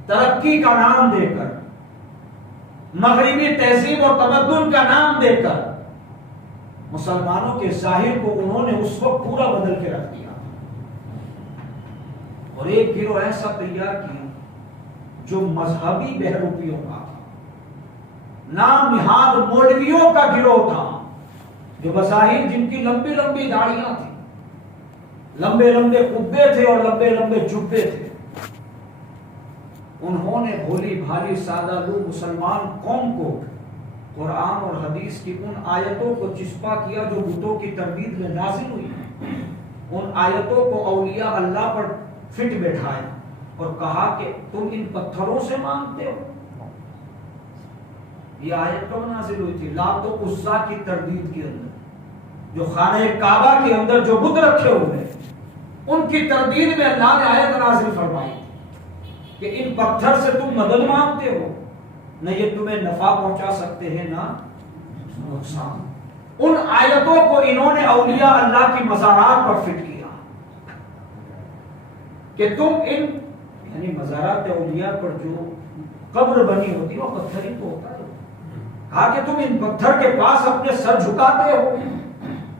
ترقی کا نام دے کر, مغربی تہذیب اور تمدن کا نام دے کر مسلمانوں کے ظاہر کو انہوں نے اس وقت پورا بدل کے رکھ دیا. اور ایک گروہ ایسا تیار کیا جو مذہبی بہروپیوں کا تھا, نام نہاد مولویوں کا گروہ تھا, جو بظاہر جن کی لمبی لمبی داڑیاں تھیں, لمبے لمبے قبے تھے اور لمبے لمبے جبے تھے. انہوں نے بھولی بھالی سادہ لو مسلمان قوم کو قرآن اور حدیث کی ان آیتوں کو چسپا کیا جو بتوں کی تردید میں نازل ہوئی. ان آیتوں کو اولیاء اللہ پر فٹ بیٹھایا اور کہا کہ تم ان پتھروں سے مانگتے ہو. یہ آیت کب نازل ہوئی تھی؟ لات و عزا کی تردید کے اندر, جو خانہ کعبہ کے اندر جو بت رکھے ہوئے ان کی تردید میں اللہ نے آیت نازل فرمائی کہ ان پتھر سے تم مدد مانگتے ہو, نہ یہ تمہیں نفع پہنچا سکتے ہیں نہ نقصان. ان آیتوں کو انہوں نے اولیاء اللہ کی مزارات پر فٹ کیا کہ تم ان یعنی مزارات اولیاء پر جو قبر بنی ہوتی ہے وہ پتھر ہی تو ہوتا ہے. کہا کہ تم ان پتھر کے پاس اپنے سر جھکاتے ہو,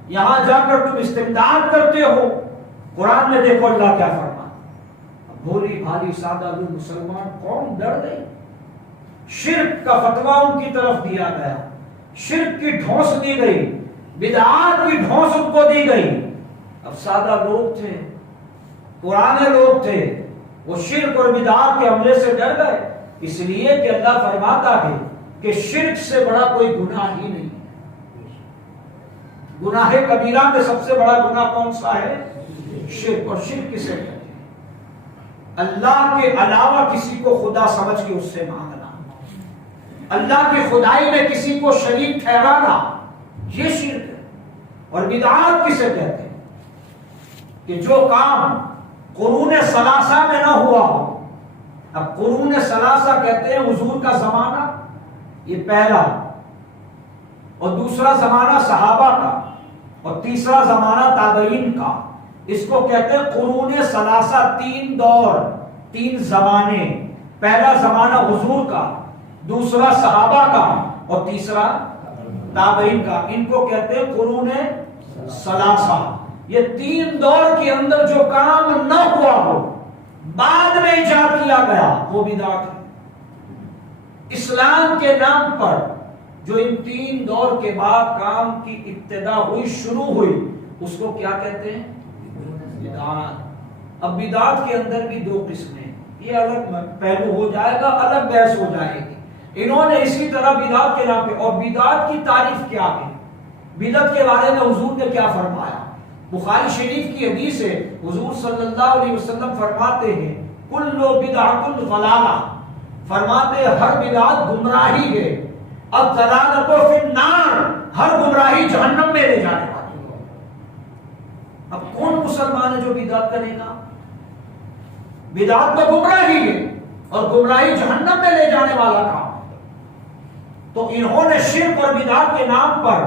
یہاں جا کر تم استمداد کرتے ہو. قرآن میں دیکھو اللہ کیا فرماتا. بھولی بھالی سادہ لو مسلمان قوم ڈر گئی. شرک کا فتویٰ ان کی طرف دیا گیا, شرک کی ڈھونس دی گئی, بدعات کی ڈھونس ان کو دی گئی. اب سادہ لوگ تھے, پرانے لوگ تھے, وہ شرک اور بدعات کے حملے سے ڈر گئے. اس لیے کہ اللہ فرماتا ہے کہ شرک سے بڑا کوئی گناہ ہی نہیں ہے. گناہ کبیرہ میں سب سے بڑا گناہ کون سا ہے؟ شرک. اور شرک کسے کہتے ہیں؟ اللہ کے علاوہ کسی کو خدا سمجھ کے اس سے مانگنا, اللہ کی خدائی میں کسی کو شریک ٹھہرانا, یہ شرک ہے. اور بدعات کسے کہتے ہیں؟ کہ جو کام قرون ثلاثہ میں نہ ہوا ہو. اب قرون ثلاثہ کہتے ہیں حضور کا زمانہ, یہ پہلا, اور دوسرا زمانہ صحابہ کا, اور تیسرا زمانہ تابعین کا. اس کو کہتے ہیں قرون ثلاثہ, 3 دور, 3 زمانے. پہلا زمانہ حضور کا, دوسرا صحابہ کا, اور تیسرا تابعین کا. ان کو کہتے ہیں قرون ثلاثہ. یہ 3 دور کے اندر جو کام نہ ہوا ہو, بعد میں ایجاد کیا گیا, وہ بدعت ہے. اسلام کے نام پر جو ان 3 دور کے بعد کام کی ابتدا ہوئی, شروع ہوئی, اس کو کیا کہتے ہیں؟ بدعات۔ اب بدعات کے اندر بھی دو قسمیں، یہ الگ پہلو ہو جائے گا، الگ بحث ہو جائے گی۔ انہوں نے اسی طرح بدعات کے نام پہ، اور بدعات کی تعریف کیا ہے، بدعت کے بارے میں حضور نے کیا فرمایا؟ بخاری شریف کی حدیث ہے، حضور صلی اللہ علیہ وسلم فرماتے ہیں کل بدعۃ ضلالہ، فرماتے ہیں ہر بدعت گمراہی ہے، الضلالۃ فی النار، ہر گمراہی جہنم میں لے جانے والی ہے۔ اب کون مسلمان ہے جو بدعت کرے گا؟ بدعت تو گمراہی ہے اور گمراہی جہنم میں لے جانے والا کام۔ تو انہوں نے شرک اور بدعت کے نام پر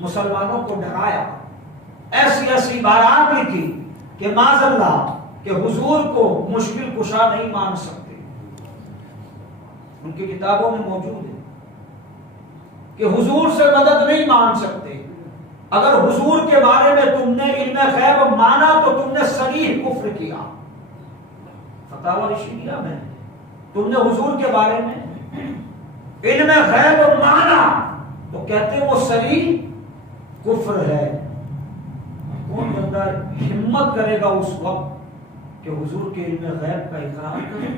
مسلمانوں کو ڈرایا، ایسی ایسی بارات بھی تھی کہ معاذ اللہ کہ حضور کو مشکل کشا نہیں مان سکتے، ان کی کتابوں میں موجود ہے کہ حضور سے مدد نہیں مان سکتے۔ اگر حضور کے بارے میں تم نے علم غیب مانا تو تم نے صریح کفر کیا۔ فتاوی رشیدیہ میں تم نے حضور کے بارے میں علم غیب مانا تو کہتے ہیں وہ صریح کفر ہے۔ کون بندہ ہمت کرے گا اس وقت کہ حضور کے علم غیب کا اقرار کرے؟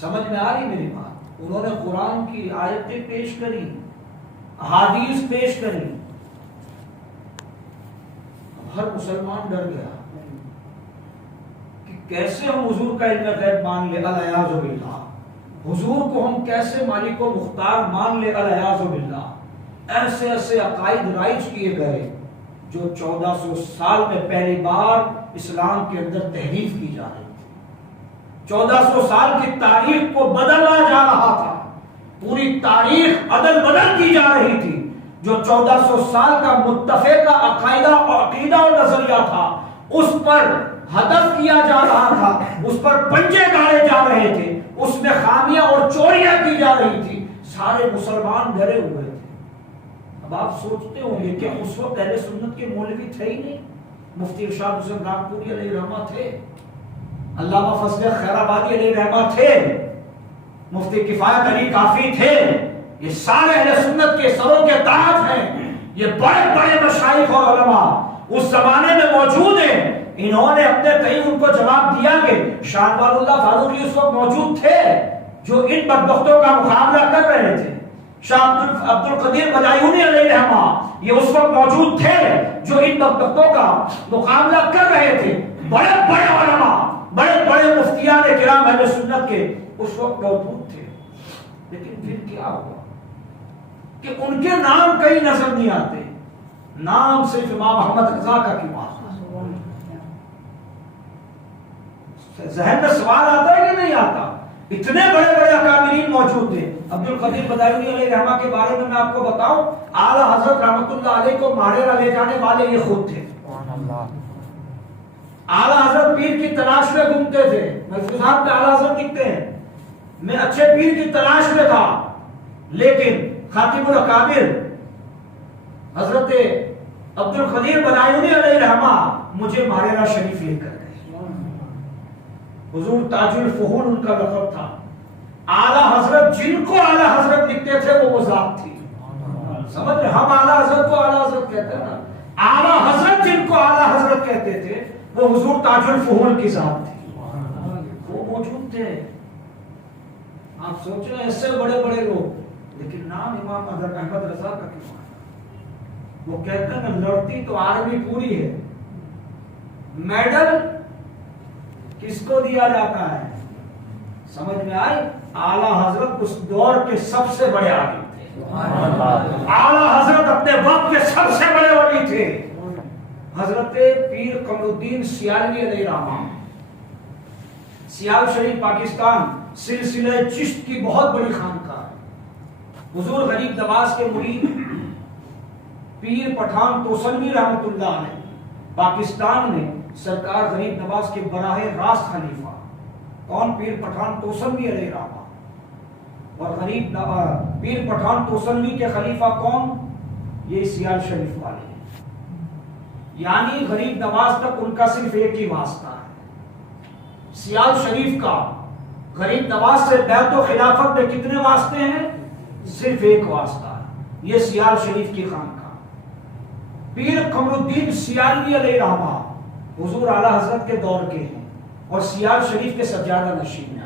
سمجھ میں آ رہی میری بات؟ انہوں نے قرآن کی آیتیں پیش کری، احادیث پیش کری، ہر مسلمان ڈر گیا کہ کیسے ہم حضور کا علم غیب مان لے، الیاذ باللہ، حضور کو ہم کیسے مالک و مختار مان لے، الیاذ باللہ۔ ایسے ایسے عقائد رائج کیے گئے جو 1400 سال میں پہلی بار اسلام کے اندر تحریف کی جا رہی تھی، 1400 سال کی تاریخ کو بدلا جا رہا تھا، پوری تاریخ عدل بدل کی جا رہی تھی۔ جو 1400 سال کا متفقہ عقیدہ اور نظریہ تھا اس پر ہدف کیا جا رہا تھا، اس پر پنجے گاڑے جا رہے تھے، اس میں خامیاں اور چوریاں کی جا رہی تھی، سارے مسلمان ڈرے ہوئے تھے۔ اب آپ سوچتے ہوں گے کہ اس وقت اہل سنت کے مولوی تھے ہی نہیں، مفتی ارشاد حسین ناگپوری علیہ رحمہ تھے، علامہ فضل خیر آبادی علیہ رحمہ تھے، مفتی کفایت علی کافی تھے، یہ سارے اہل سنت کے سروں کے تاج ہیں، یہ بڑے بڑے مشائخ اور علماء اس زمانے میں موجود ہیں۔ انہوں نے اپنے تئیں ان کو جواب دیا کہ شاہ ولی اللہ فاروقی اس وقت موجود تھے جو ان بدبختوں کا مقابلہ کر رہے تھے، شاہ عبد القدیر بدایونی علیہ رحمہ یہ اس وقت موجود تھے جو ان بدبختوں کا مقابلہ کر رہے تھے، بڑے بڑے علماء، بڑے بڑے مفتیان کرام اہل سنت کے اس وقت موجود تھے۔ لیکن پھر کیا ہوا کہ ان کے نام کہیں نظر نہیں آتے، نام صرف امام احمد رضا کا کیوں آتا؟ ذہن میں سوال آتا ہے کہ نہیں آتا؟ اتنے بڑے بڑے اکابرین موجود تھے۔ عبد القدیر بدایونی علیہ رحمہ کے بارے میں آپ کو بتاؤں، اعلی حضرت رحمۃ اللہ علیہ کو ماریرا لے جانے والے یہ خود تھے۔ اعلی حضرت پیر کی تلاش میں گھومتے تھے، محفوظات میں اعلی حضرت لکھتے ہیں میں اچھے پیر کی تلاش میں تھا، لیکن خاتم الاکابر حضرت عبد القدیر بدایونی علیہ رحمہ مجھے ماریرا شریف لے کر گئے۔ حضور تاج الفہول ان کا لقب تھا۔ اعلی حضرت جن کو اعلی حضرت لکھتے تھے وہ ذات تھی، سمجھ رہے؟ ہم اعلی حضرت کو اعلی حضرت کہتے ہیں نا، اعلی حضرت جن کو اعلی حضرت کہتے تھے وہ حضور تاج الفہول کی ذات تھی، وہ موجود تھے۔ آپ سوچ رہے ہیں ایسے بڑے بڑے لوگ، لیکن نام امام احمد رضا کا کیوں آیا؟ وہ کہتے ہیں لڑتی تو آرمی پوری ہے، میڈل کس کو دیا جاتا ہے؟ سمجھ میں آئی؟ اعلی حضرت اس دور کے سب سے بڑے عالم تھے، اعلی حضرت اپنے وقت کے سب سے بڑے ولی تھے۔ حضرت پیر قمر الدین سیالوی علیہ رحمہ، سیال شریف پاکستان سلسلہ چشت کی بہت بڑی خانقاہ ہے۔ حضور غریب نواز کے مرید پیر پٹھان توسنوی رحمۃ اللہ علیہ پاکستان میں سرکار غریب نواز کے براہ راست خلیفہ کون؟ پیر پٹھان توسنوی علیہ رحمہ۔ اور غریب پیر پٹھان توسنوی کے خلیفہ کون؟ یہ سیال شریف والے، یعنی غریب نواز تک ان کا صرف ایک ہی واسطہ ہے۔ سیال شریف کا غریب نواز سے بیعت و خلافت میں کتنے واسطے ہیں؟ صرف ایک واسطہ ہے، یہ سیال شریف کی خانقاہ۔ پیر قمر الدین سیالوی علیہ رحمہ حضور اعلی حضرت کے دور کے ہیں اور سیال شریف کے سجادہ نشین ہیں.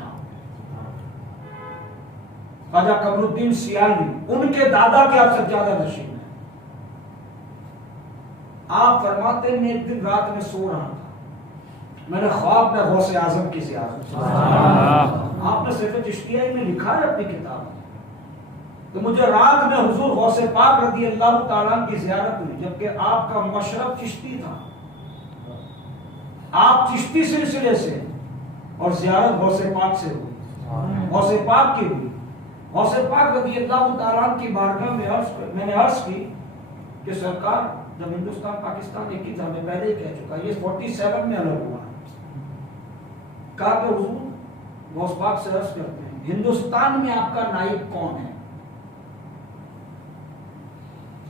خواجہ قمر الدین سیالوی ان کے دادا کے آپ سجادہ نشین ہیں. آپ فرماتے ہیں میں ایک دن رات میں سو رہا تھا, میں نے خواب میں غوث اعظم کی زیارت. آپ نے صرف چشتیہ میں لکھا ہے اپنی کتاب میں. تو مجھے رات میں حضور غوث پاک رضی اللہ تعالیٰ کی زیارت ہوئی, جبکہ آپ کا مشرب چشتی تھا, آپ چشتی سلسلے سے, اور زیارت غوث پاک سے ہوئی, غوث پاک کی ہوئی. غوث پاک رضی اللہ تعالیٰ کی بارگاہ میں نے عرض کی کہ سرکار جب ہندوستان پاکستان ایک ہی تھا, میں پہلے ہی کہہ چکا, یہ 47 میں الگ ہوا. کہا کہ حضور غوث پاک سے عرض کرتے ہیں ہندوستان میں آپ کا نائب کون ہے,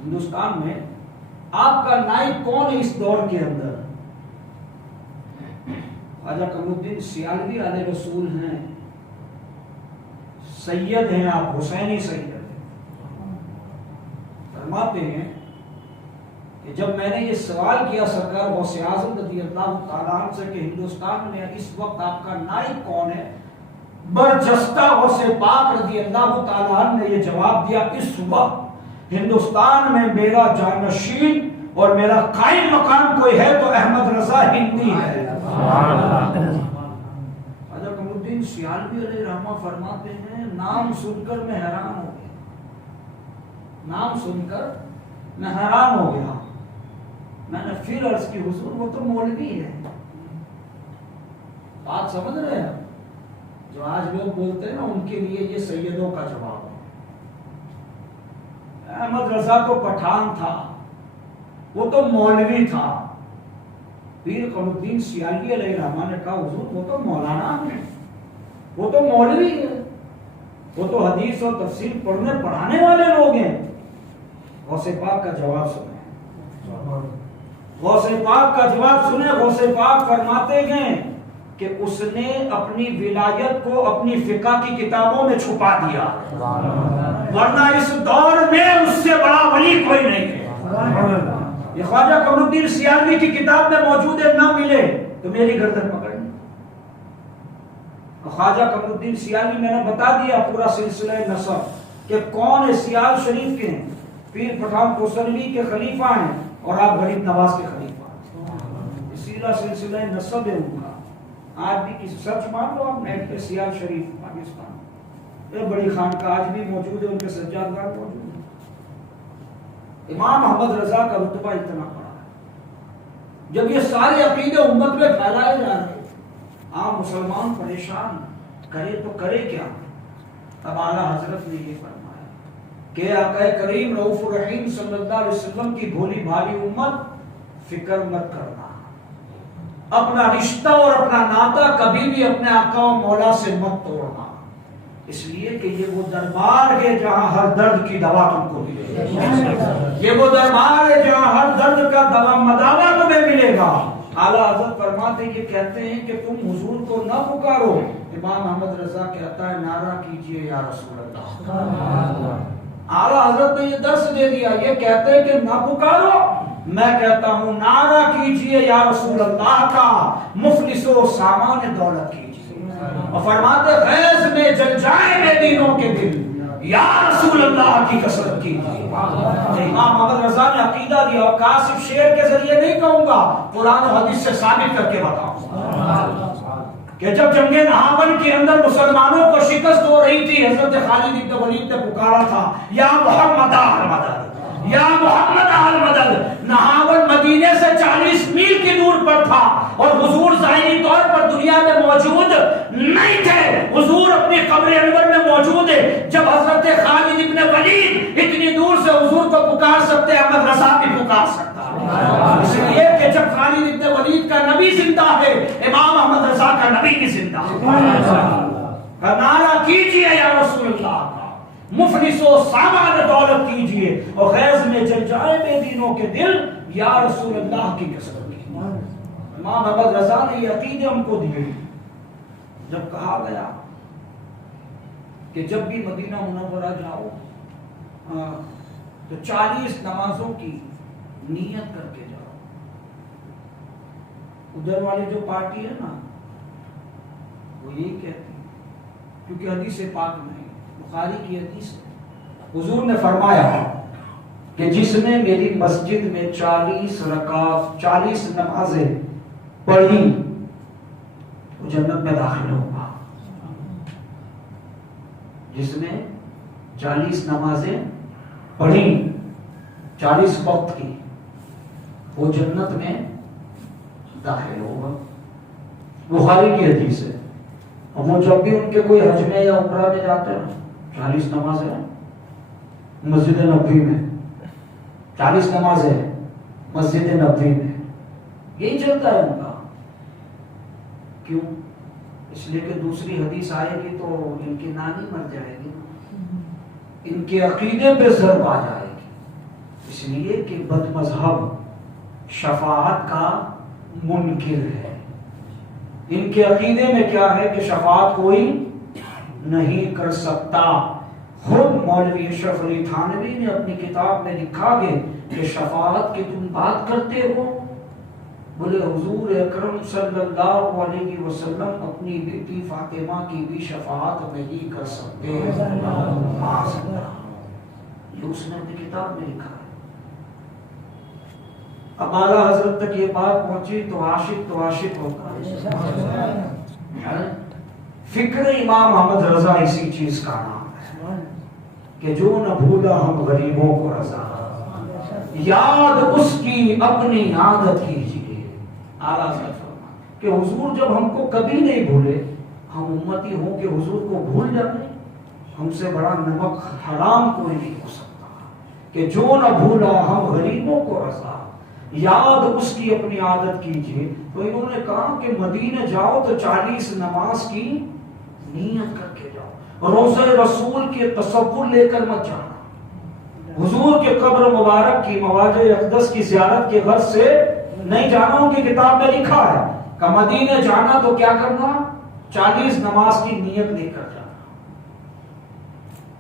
ہندوستان میں آپ کا نائب کون ہے اس دور کے اندر. خواجہ قمر الدین سیالوی علیہ رسول ہیں, سید ہیں آپ, حسینی سید ہیں. فرماتے ہیں کہ جب میں نے یہ سوال کیا سرکار غوث اعظم رضی اللہ تعالیٰ عنہ سے کہ ہندوستان میں اس وقت آپ کا نائب کون ہے, برجستہ غوث پاک رضی اللہ تعالیٰ عنہ نے یہ جواب دیا اس وقت ہندوستان میں میرا جانشین اور میرا قائم مقام کوئی ہے تو احمد رضا ہندی ہے. خواجہ قمر الدین سیالوی علیہ رحمہ فرماتے ہیں نام سن کر میں حیران ہو گیا, نام سن کر میں حیران ہو گیا. میں نے پھر عرض کی حضور وہ تو مولوی ہے. بات سمجھ رہے ہیں, جو آج لوگ بولتے ہیں نا ان کے لیے یہ سیدوں کا جواب ہے. احمد رضا تو پٹھان تھا, وہ تو مولوی تھا. پیر قمر الدین سیالوی علیہ رحمہ نے کہا حضور وہ تو مولانا ہے, وہ تو مولوی ہے, وہ تو حدیث اور تفسیر پڑھنے پڑھانے والے لوگ ہیں. غوث پاک کا جواب سنیں, غوث پاک کا جواب سنیں. غوث پاک فرماتے ہیں کہ اس نے اپنی ولایت کو اپنی فقہ کی کتابوں میں چھپا دیا, ورنہ اس دور میں اس سے بڑا ولی کوئی نہیں ہے. یہ خواجہ قمر الدین سیالوی کی کتاب میں موجود ہے, نہ ملے تو میری گردن پکڑنی. خواجہ قمر الدین سیالوی میں نے بتا دیا پورا سلسلہ نسب کہ کون ہے, سیال شریف کے ہیں, پیر پٹھان کوسروی کے خلیفہ ہیں اور آپ غریب نواز کے خلیفہ ہیں. سیدھا سلسلہ نسب ہے ان کا. آج بھی کسی سچ مان لو آپ نیٹ پہ سیال شریف پاکستان, یہ بڑی خانقاہ آج بھی موجود ہے, ان کے سجادگاہ موجود ہے. امام احمد رضا کا رتبہ اتنا بڑا ہے. جب یہ سارے عقیدے امت میں پھیلائے جا رہے ہیں, عام مسلمان پریشان, کرے تو کرے کیا. اب اعلیٰ حضرت نے یہ فرمایا کہ آقا کریم رؤوف الرحیم صلی اللہ علیہ وسلم کی بھولی بھالی امت, فکر مت کرنا, اپنا رشتہ اور اپنا ناطہ کبھی بھی اپنے آقا و مولا سے مت توڑنا, اس لیے کہ یہ وہ دربار ہے جہاں ہر درد کی دوا تم کو ملے گا. یہ وہ دربار ہے جہاں ہر درد کا دوا مداوا تمہیں ملے گا. اعلیٰ حضرت فرماتے یہ کہتے ہیں کہ تم حضور کو نہ پکارو. امام احمد رضا کہتا ہے نعرہ کیجئے یا رسول اللہ. اعلیٰ حضرت نے یہ درس دے دیا, یہ کہتے ہیں کہ نہ پکارو, میں کہتا ہوں نعرہ کیجئے یا رسول اللہ کا, مفلس و سامان دولت کیجئے. اور فرماتے غیظ میں جل جائے بے دینوں کے دل, یا رسول اللہ کی کثرت کیجئے. امام احمد رضا نے عقیدہ دیا, اور کاسف شعر کے ذریعے نہیں کہوں گا, قرآن و حدیث سے ثابت کر کے بتاؤں کہ جب جنگ نہاون کے اندر مسلمانوں کو شکست ہو رہی تھی, حضرت خالد بن ولید نے پکارا تھا یا محمد المدد, یا محمد المدد. نہاون مدینے سے 40 میل کی دور پر تھا اور حضور ظاہری طور پر دنیا میں موجود نہیں تھے. حضور اپنی قبر انور میں موجود ہے. جب حضرت خالد بن ولید اتنی دور سے حضور کو پکار سکتے, احمد رضا بھی پکار سکتا. اس لیے کہ جب خالد بن ولید کا نبی زندہ ہے, امام احمد رضا کا نبی بھی زندہ ہے. نعرہ کیجئے یا رسول اللہ, مفلس و سامان دولت کیجئے, اور غیظ میں جل جائے بے دینوں کے دل, یا رسول اللہ کی کثرت کیجئے. امام احمد رضا نے یہ عقیدے ہم کو دیے. جب کہا گیا کہ جب بھی مدینہ منورہ جاؤ تو 40 نمازوں کی نیت کر کے جاؤ. ادھر والی جو پارٹی ہے نا وہ یہی کہتی ہے، کیونکہ حدیث پاک نہیں، بخاری کی حدیث ہے. حضور نے فرمایا کہ جس نے میری مسجد میں 40 رکعت 40 نمازیں پڑھی وہ جنت میں داخل ہوگا. جس نے 40 نمازیں پڑھی 40 وقت کی وہ جنت میں داخل ہوگا. بخاری کی حدیث ہے. اور وہ جب بھی ان کے کوئی حج میں یا عمرہ میں جاتے ہیں 40 نمازیں مسجد نبوی میں، 40 نمازیں مسجد نبوی میں، یہی چلتا ہے ان کا. کیوں؟ اس لیے کہ دوسری حدیث آئے گی تو ان کی نانی مر جائے گی، ان کے عقیدے پہ ضرب آ جائے گی. اس لیے کہ بد مذہب شفاعت کا منکر ہے. ان کے عقیدے میں کیا ہے کہ شفاعت کوئی نہیں کر سکتا. خود مولوی اشرف علی تھانوی نے اپنی کتاب میں لکھا ہے کہ شفاعت کی تم بات کرتے ہو، بولے حضور اکرم صلی اللہ علیہ وسلم اپنی بیٹی فاطمہ کی بھی شفاعت نہیں کر سکتے. یہ اس نے اپنی کتاب میں لکھا ہے. اب اعلیٰ حضرت تک یہ بات پہنچی تو عاشق ہوگا. فکر امام احمد رضا اسی چیز کا نام ہے کہ جو نہ بھولا ہم غریبوں کو رضا، یاد اس کی اپنی عادت کیجیے. اعلیٰ حضرت فرماتے کہ حضور جب ہم کو کبھی نہیں بھولے، ہم امتی ہوں کہ حضور کو بھول جائیں. ہم سے بڑا نمک حرام کوئی نہیں ہو سکتا کہ جو نہ بھولا ہم غریبوں کو رضا، یاد اس کی اپنی عادت کیجیے. تو انہوں نے کہا کہ مدینہ جاؤ تو 40 نماز کی نیت کر کے جاؤ. روضہ رسول کے تصور لے کر مت جانا. حضور کے قبر مبارک کی مواضع اقدس کی زیارت کے غرض سے نہیں جانا. ان کی کتاب میں لکھا ہے کہ مدینہ جانا تو کیا کرنا، 40 نماز کی نیت لے کر جانا.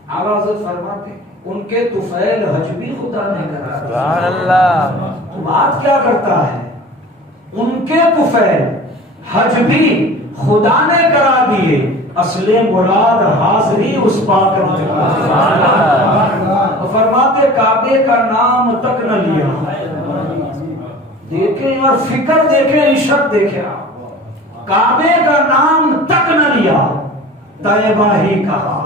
اعلیٰ حضرت فرماتے ان کے طفیل حج بھی خدا نے کرا. سبحان اللہ. تو بات کیا کرتا ہے، ان کے طفیل حج بھی خدا نے کرا دیے، اصل مراد حاضری اس پاک نے. فرماتے کعبے کا نام تک نہ لیا. دیکھیں اور فکر دیکھیں، عشق دیکھیں. کعبے کا نام تک نہ لیا، طیبہ ہی کہا.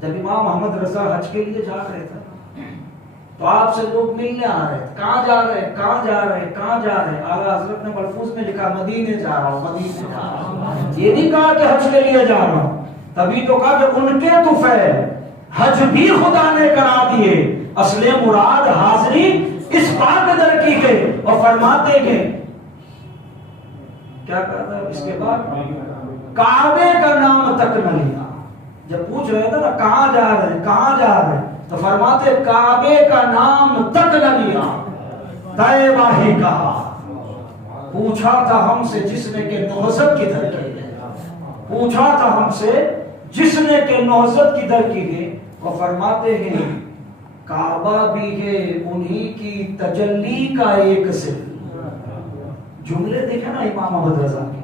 جب امام محمد رضا حج کے لیے جا رہے تھے تو آپ سے لوگ ملنے آ رہے تھے. کہاں جا رہے ہیں، کہاں جا رہے ہیں، کہاں جا رہے ہیں؟ اعلیٰ حضرت نے ملفوظ میں لکھا مدینے جا رہا ہوں، مدینے جا رہا ہوں. یہ نہیں کہا کہ حج کے لیے جا رہا ہوں. تبھی تو کہا کہ ان کے طفیل حج بھی خدا نے کرا دیے، اصل مراد حاضری اس پاک در کی ہے. اور فرماتے ہیں کیا کہتا ہے اس کے بعد، کعبے کا نام تک نہ لیا. جب پوچھ رہے تھے نا کہاں جا رہے ہیں، کہاں جا رہے ہیں، تو فرماتے کعبے کا نام تک نہ لیا، طیبہ ہی کہا. پوچھا تھا ہم سے جس نے کہ نہضت کی در کی ہے، پوچھا تھا ہم سے جس نے کہ نہضت کی در کی ہے. اور فرماتے ہیں کعبہ بھی ہے انہی کی تجلی کا ایک سر. جملے دیکھیں نا امام احمد رضا کے.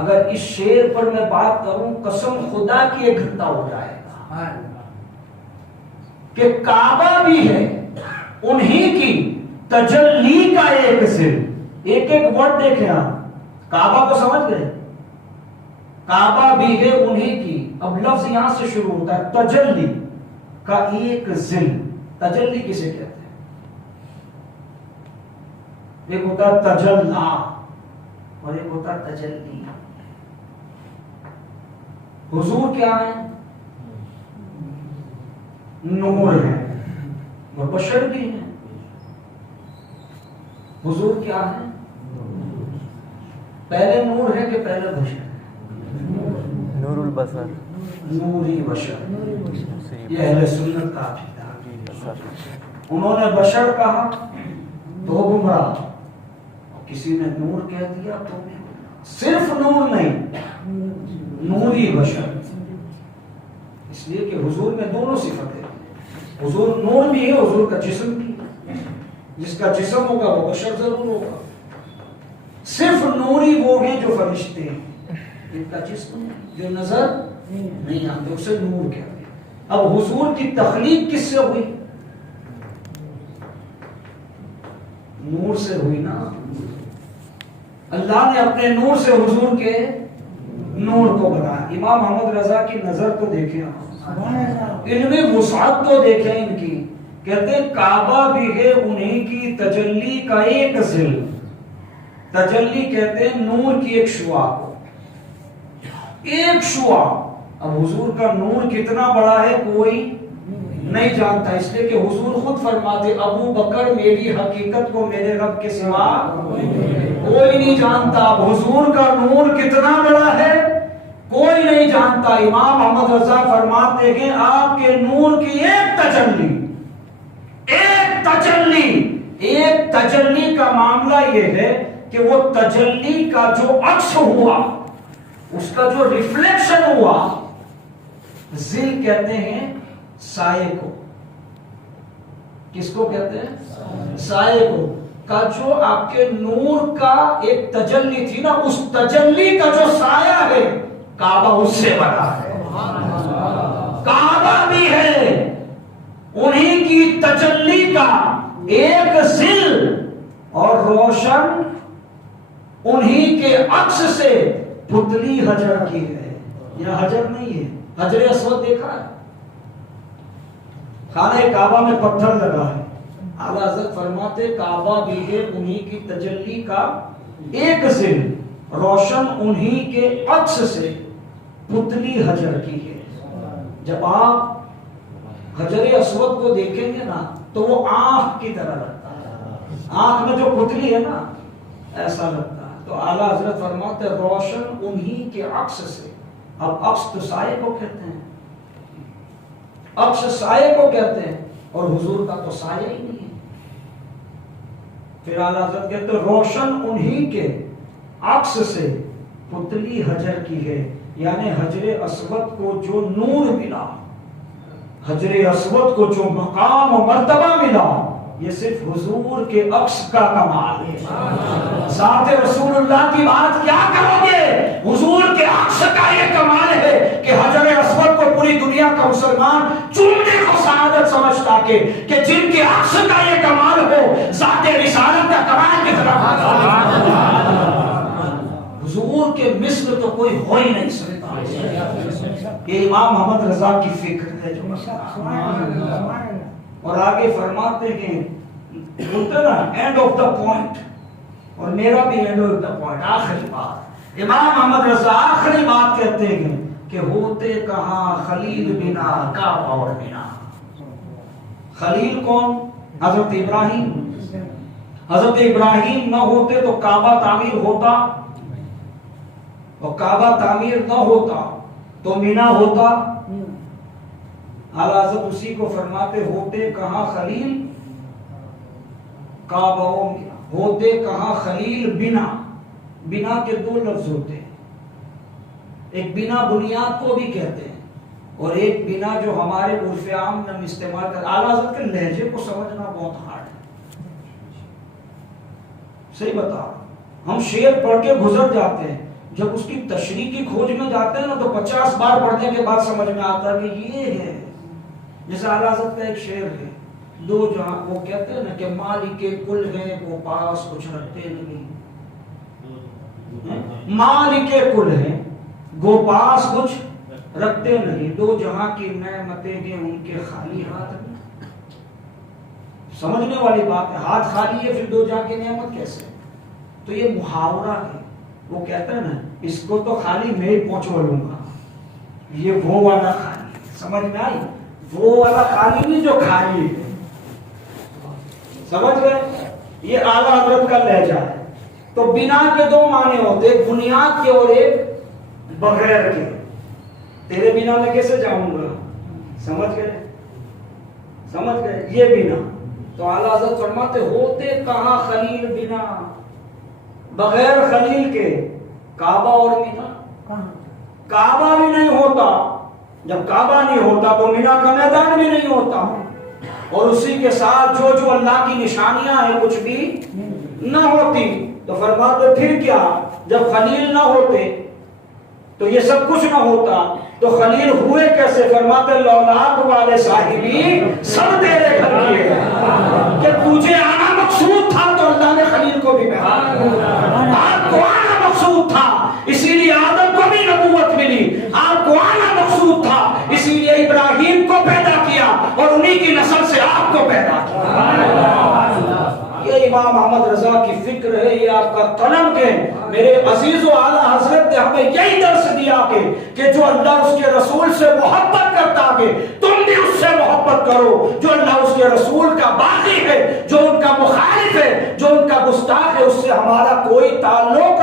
اگر اس شعر پر میں بات کروں قسم خدا کی 1 گھنٹہ ہو جائے گا. کہ کعبہ بھی ہے انہی کی تجلی کا ایک سر. ایک ورڈ دیکھیں آپ، کعبہ کو سمجھ گئے، کعبہ بھی ہے انہی کی. اب لفظ یہاں سے شروع ہوتا ہے تجلی کا ایک ذل. تجلی کسے کہتے ہیں؟ ایک ہوتا ہے تجلا اور ایک ہوتا ہے تجلی. حضور کیا ہے؟ نور ہے اور بشر بھی ہے. حضور کیا ہے؟ پہلے نور ہے کہ پہلے بشر؟ نور البصر، نوری بشر. یہ اہل سنت کا عقیدہ. انہوں نے بشر کہا تو گمراہ، کسی نے نور کہہ دیا تو صرف نور نہیں، نوری بشر. اس لیے کہ حضور میں دونوں صفتیں، حضور نور بھی ہے، حضور کا جسم بھی ہے. جس کا جسم ہوگا وہ بشر ضرور ہوگا. صرف نوری وہ ہیں جو فرشتے ہیں جن کا جسم جو نظر نہیں آتے، اسے نور کہتے ہیں. اب حضور کی تخلیق کس سے ہوئی؟ نور سے ہوئی نا. اللہ نے اپنے نور سے حضور کے نور کو بنایا. امام محمد رضا کی نظر تو دیکھیں آپ، علم وسعت تو دیکھیں ان کی. کہتے ہیں کعبہ بھی ہے انہیں کی تجلی کا ایک ظل. تجلی کہتے ہیں نور کی ایک شعاع کو، ایک شعاع. اب حضور کا نور کتنا بڑا ہے کوئی نہیں جانتا، اس لیے کہ حضور خود فرماتے ابو بکر میری حقیقت کو میرے رب کے سوا کوئی نہیں جانتا. اب حضور کا نور کتنا بڑا ہے کوئی نہیں جانتا. امام محمد رضا فرماتے ہیں آپ کے نور کی ایک تجلی، ایک تجلی کا معاملہ یہ ہے کہ وہ تجلی کا جو عکس ہوا، اس کا جو ریفلیکشن ہوا، ظل کہتے ہیں سائے کو. کس کو کہتے ہیں؟ سائے کو. کا جو آپ کے نور کا ایک تجلی تھی نا، اس تجلی کا جو سایہ ہے کعبہ اس سے بنا ہے. کعبہ بھی ہے انہی کی تجلی کا ایک ظل، اور روشن انہی کے عکس سے پتلی حجر کی ہے. یہ حجر نہیں ہے، حجر اسود دیکھا ہے؟ خانہ کعبہ میں پتھر لگا ہے. اعلیٰ حضرت فرماتے کعبہ بھی ہے انہی کی تجلی کا ایک ظل، روشن انہی کے عکس سے پتلی حجر کی ہے. جب آپ حجر اسود کو دیکھیں گے نا تو وہ آنکھ کی طرح لگتا ہے. آنکھ میں جو پتلی ہے نا ایسا لگتا ہے. تو اعلیٰ حضرت فرماتے روشن انہی کے عکس سے. اب عکس تو سائے کو کہتے ہیں، عکس سائے کو کہتے ہیں، اور حضور کا تو سایہ ہی نہیں ہے. پھر اعلیٰ حضرت کہتے ہیں روشن انہی کے عکس سے پتلی حجر کی ہے. یعنی حجر اسود کو جو نور ملا، حجر اسود کو جو مقام و مرتبہ ملا، یہ صرف حضور کے عکس کا کمال ہے. ذات رسول اللہ کی بات کیا کرو گے؟ حضور کے عکس کا یہ کمال ہے کہ حجر اسود کو پوری دنیا کا مسلمان چومنے کو سعادت سمجھتا کہ جن کے عکس کا یہ کمال ہو، ذات رسالت کا کمال کتنا. حضور کے مثل تو کوئی ہو ہی نہیں سکتا. یہ امام محمد رضا کی فکر ہے جو اور آگے فرماتے ہیں اینڈ آف دا پوائنٹ، اور میرا بھی اینڈ آف دا پوائنٹ، آخری بات. امام محمد رضا آخری بات کہتے ہیں کہ ہوتے کہاں خلیل بنا کعبہ اور بنا. خلیل کون؟ حضرت ابراہیم. حضرت ابراہیم نہ ہوتے تو کعبہ تعمیر ہوتا، اور کعبہ تعمیر نہ ہوتا تو مینا ہوتا. اعلیٰ حضرت اسی کو فرماتے ہوتے کہاں خلیل کعبہ و مینا، ہوتے کہاں خلیل بنا. بنا کے دو لفظ ہوتے ہیں، ایک بنا بنیاد کو بھی کہتے ہیں، اور ایک بنا جو ہمارے عرف عام میں استعمال کر. اعلیٰ حضرت کے لہجے کو سمجھنا بہت ہارڈ ہے. صحیح بتا، ہم شعر پڑھ کے گزر جاتے ہیں، جب اس کی تشریح کی کھوج میں جاتے ہیں نا تو 50 بار پڑھنے کے بعد سمجھ میں آتا ہے کہ یہ ہے. جیسے اعلیٰ حضرت کا ایک شعر ہے، دو جہاں، وہ کہتے ہیں نا کہ مالک کل ہیں وہ پاس کچھ رکھتے نہیں. مالک کل ہیں وہ پاس کچھ رکھتے نہیں، دو جہاں کی نعمتیں ہیں ان کے خالی ہاتھ میں. سمجھنے والی بات ہے، ہاتھ خالی ہے پھر دو جہاں کی نعمت کیسے؟ تو یہ محاورہ ہے. وہ کہتا ہے نا اس کو تو خالی میں ہی پہنچوا لوں گا، یہ وہ والا خالی. سمجھ میں آئی؟ وہ والا خالی نہیں جو خالی ہے. سمجھ گئے؟ یہ اعلیٰ حضرت کا لہجہ ہے. تو بنا کے دو معنی ہوتے، ایک بنیاد کے اور ایک بغیر کے. تیرے بنا میں کیسے جاؤں گا؟ سمجھ گئے؟ سمجھ گئے؟ یہ بنا. تو اعلیٰ حضرت فرماتے ہوتے کہاں خلیل بنا، بغیر خلیل کے کعبہ اور مینا. کعبہ بھی نہیں ہوتا، جب کعبہ نہیں ہوتا تو مینا کا میدان بھی نہیں ہوتا. اور اسی کے ساتھ جو جو اللہ کی نشانیاں ہیں کچھ بھی نہ ہوتی. تو فرماتے پھر کیا، جب خلیل نہ ہوتے تو یہ سب کچھ نہ ہوتا، تو خلیل ہوئے کیسے؟ فرماتے لولاک والے صاحبی سب تیرے گھر کیے ہیں. کہ تجھے آنا مقصود تھا تو اللہ نے خلیل کو بھی کہا، آپ کو آنا مقصود تھا اسی لیے آدم کو بھی نبوت ملی، آپ کو آنا مقصود تھا اسی لیے ابراہیم کو پیدا کیا اور انہی کی نسل سے آپ کو پیدا کیا. یہ امام احمد رضا کی فکر ہے، یہ آپ کا قلم ہے. میرے عزیز و اعلیٰ حضرت نے ہمیں یہی درس دیا کہ جو اللہ اس کے رسول سے محبت کرتا ہے تم بھی اس سے محبت کرو. جو اللہ اس کے رسول کا باغی ہے، جو ان کا مخالف ہے، جو ان کا گستاخ ہے، اس سے ہمارا کوئی تعلق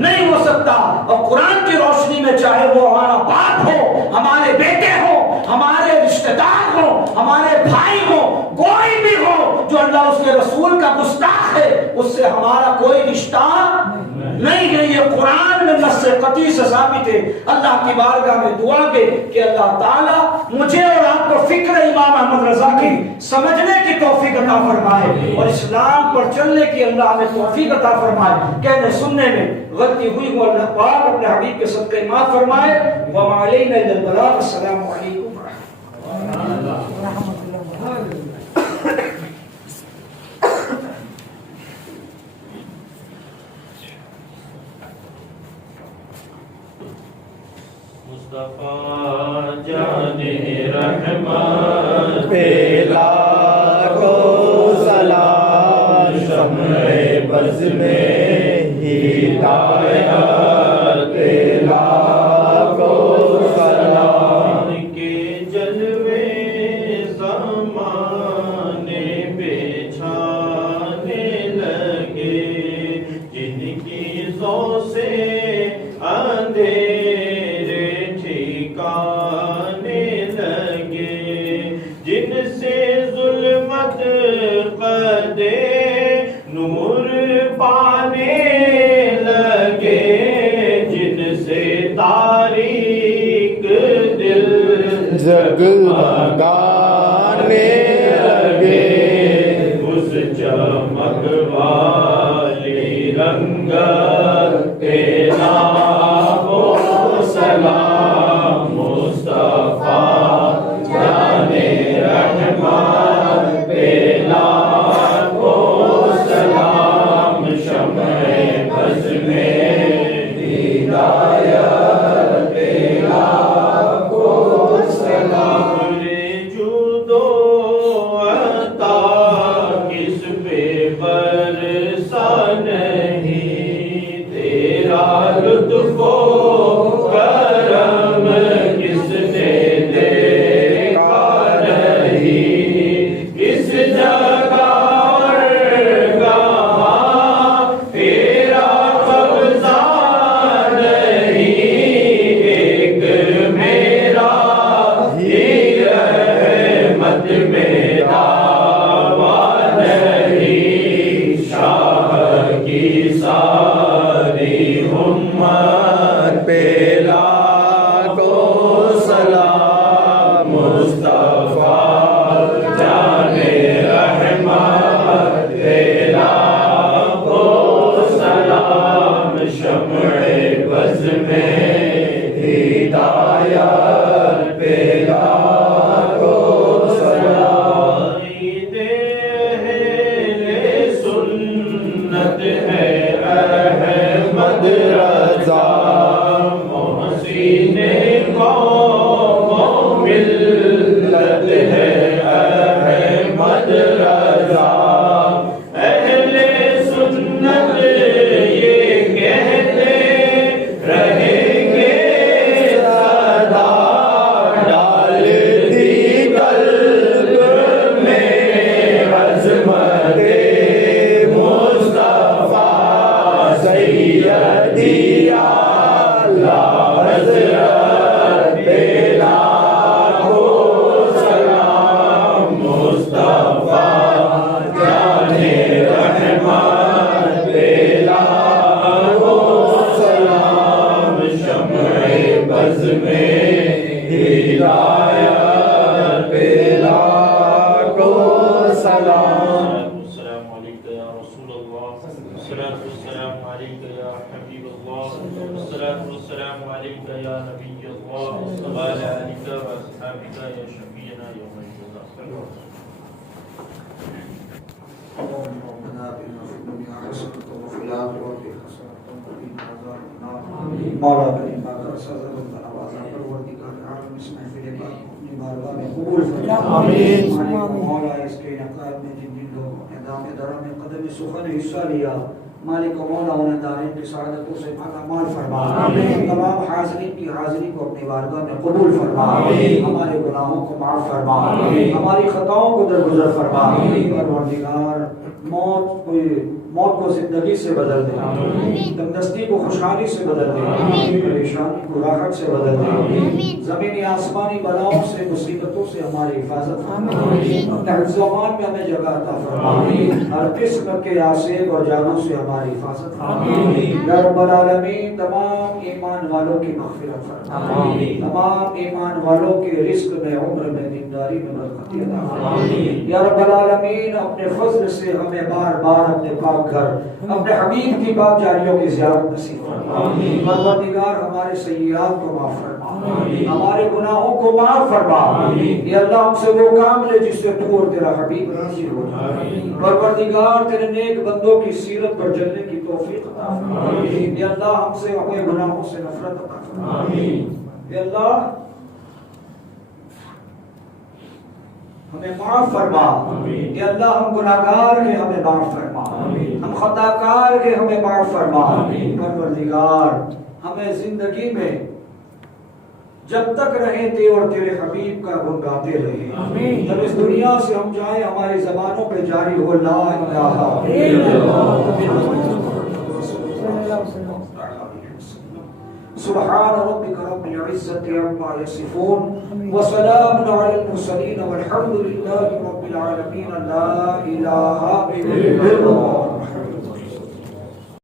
نہیں ہو سکتا. اور قرآن کی روشنی میں چاہے وہ ہمارا باپ ہو، ہمارے بیٹے ہو، ہمارے رشتہ دار ہو، ہمارے بھائی ہو، کوئی بھی ہو، جو اللہ اس کے رسول کا گستاخ ہے اس سے ہمارا کوئی رشتہ نہیں ہے. یہ قرآن میں نص قطعی سے ثابت ہے. اللہ کی بارگاہ میں دعا کے کہ اللہ تعالیٰ مجھے اور آپ کو فکر امام احمد رضا کی سمجھنے کی توفیق عطا فرمائے اور اسلام پر چلنے کی اللہ ہمیں توفیق عطا فرمائے. کہنے سننے میں غلطی ہوئی ہو اللہ پاک اپنے حبیب کے صدقے معاف فرمائے. وما علینا الا البلاغ. السلام علیکم ورحمۃ اللہ. مصطفیٰ جان رحمت پہ لاکھوں سلام، شمع بز میں ہدایت پہ لاکھوں سلام. کے جلوے زمانے پہ چھانے لگے، جن کی ذو سے اندھیرے ٹھکانے لگے، جن سے ظلمت قدے نور پانے لگے، جن سے تاریک دل جگمگانے لگے، اس چمک والی رنگت پہ لاکھوں سلام. مصطفیٰ جان رحمت پہ لاکھوں سلام، شمع بز میں ہدایت پہ لاکھوں سلام. جود و عطا کس پہ برسا نہیں، تیرا لطف و کرم کس نے دیکھا نہیں، کس جگہ اور کہاں تیرا قبضہ نہیں، ایک میرا ہی رحمت میں دعویٰ نہیں، شاہ کی ساری امت پہ لاکھوں سلام. مصطفیٰ جان رحمت پہ لاکھوں سلام، شمع بز میں ہدایت پہ لاکھوں سلام. عید اہل سنت ہے احمد رضا، محسن قوم ملت ہے احمد رضا. اہل سنت یہ کہتے رہیں گے سدا، ڈالتی قلب میں عظمت مصطفیٰ سیدی اعلیٰ حضرت پہ لاکھوں سلام. مصطفیٰ جان رحمت پہ لاکھوں سلام، شمع بز میں ہدایت پہ لاکھوں حبيب الله والصلاة والسلام عليك يا نبي الله وعلى آلك وأصحابك يا شفيعنا يوم الجزاء. اللهم ربنا آتنا في الدنيا حسنة وفي الآخرة حسنة وقنا عذاب النار. مولا کریم پاک رسول اللہ علیہ پروردگار عالم اس محفل پاک اپنی بارگاہ میں قبول فرما. آمین. مولا اس کے انعقاد میں جن جن لوگوں نے دام درہ میں قدم سخن حصہ لیا مالک مولا انہیں دارین کی سعادتوں سے مال فرما. آمین. تمام حاضرین کی حاضری کو اپنی بارگاہ میں قبول فرما. آمین. ہمارے گناہوں کو معاف فرما. آمین. ہماری خطاؤں کو درگزر فرما. آمین. پروردگار موت کو زندگی سے بدل دے, تندرستی کو خوشحالی سے بدل دے, پریشانی کو راحت سے بدل دے, زمینی آسمانی بلاؤں سے مصیبتوں سے ہماری حفاظت فرما. اپنے حفظ و امان میں ہمیں جگہ عطا فرما. ہر قسم کے آسیب اور جانوں سے ہماری حفاظت فرما. یا رب العالمین تمام ایمان والوں کی مغفرت فرما. تمام ایمان والوں کے رزق میں, عمر میں, دینداری میں برکت عطا فرما. یا رب العالمین اپنے فضل سے ہمیں بار بار اپنے پاک گھر اپنے حبیب کی پاک جاریوں کی زیارت نصیب فرما. پروردگار ہمارے سیئات کو معاف فرما, ہمارے گناہوں کو معاف فرما. یا اللہ ہم سے وہ کام لے جس سے تو اور تیرا حبیب راضی ہو جائے. پروردگار تیرے نیک بندوں کی سیرت پر چلنے کی توفیق عطا فرما. یا اللہ ہم سے اپنے گناہوں سے نفرت عطا فرما. یا اللہ ہمیں معاف فرما. یا اللہ ہم گناہگار کے ہمیں معاف فرما, ہم خطا کار کے ہمیں معاف فرما. پروردگار ہمیں زندگی میں جب تک رہے تھے اور تیرے حبیب کا گن گاتے رہے, جب اس دنیا سے ہم جائیں ہماری زبانوں پہ جاری ہو لا الہ الا اللہ. سبحان ربك رب العزة عما يصفون وسلام على المرسلين والحمد لله رب العالمين. لا إله إلا الله.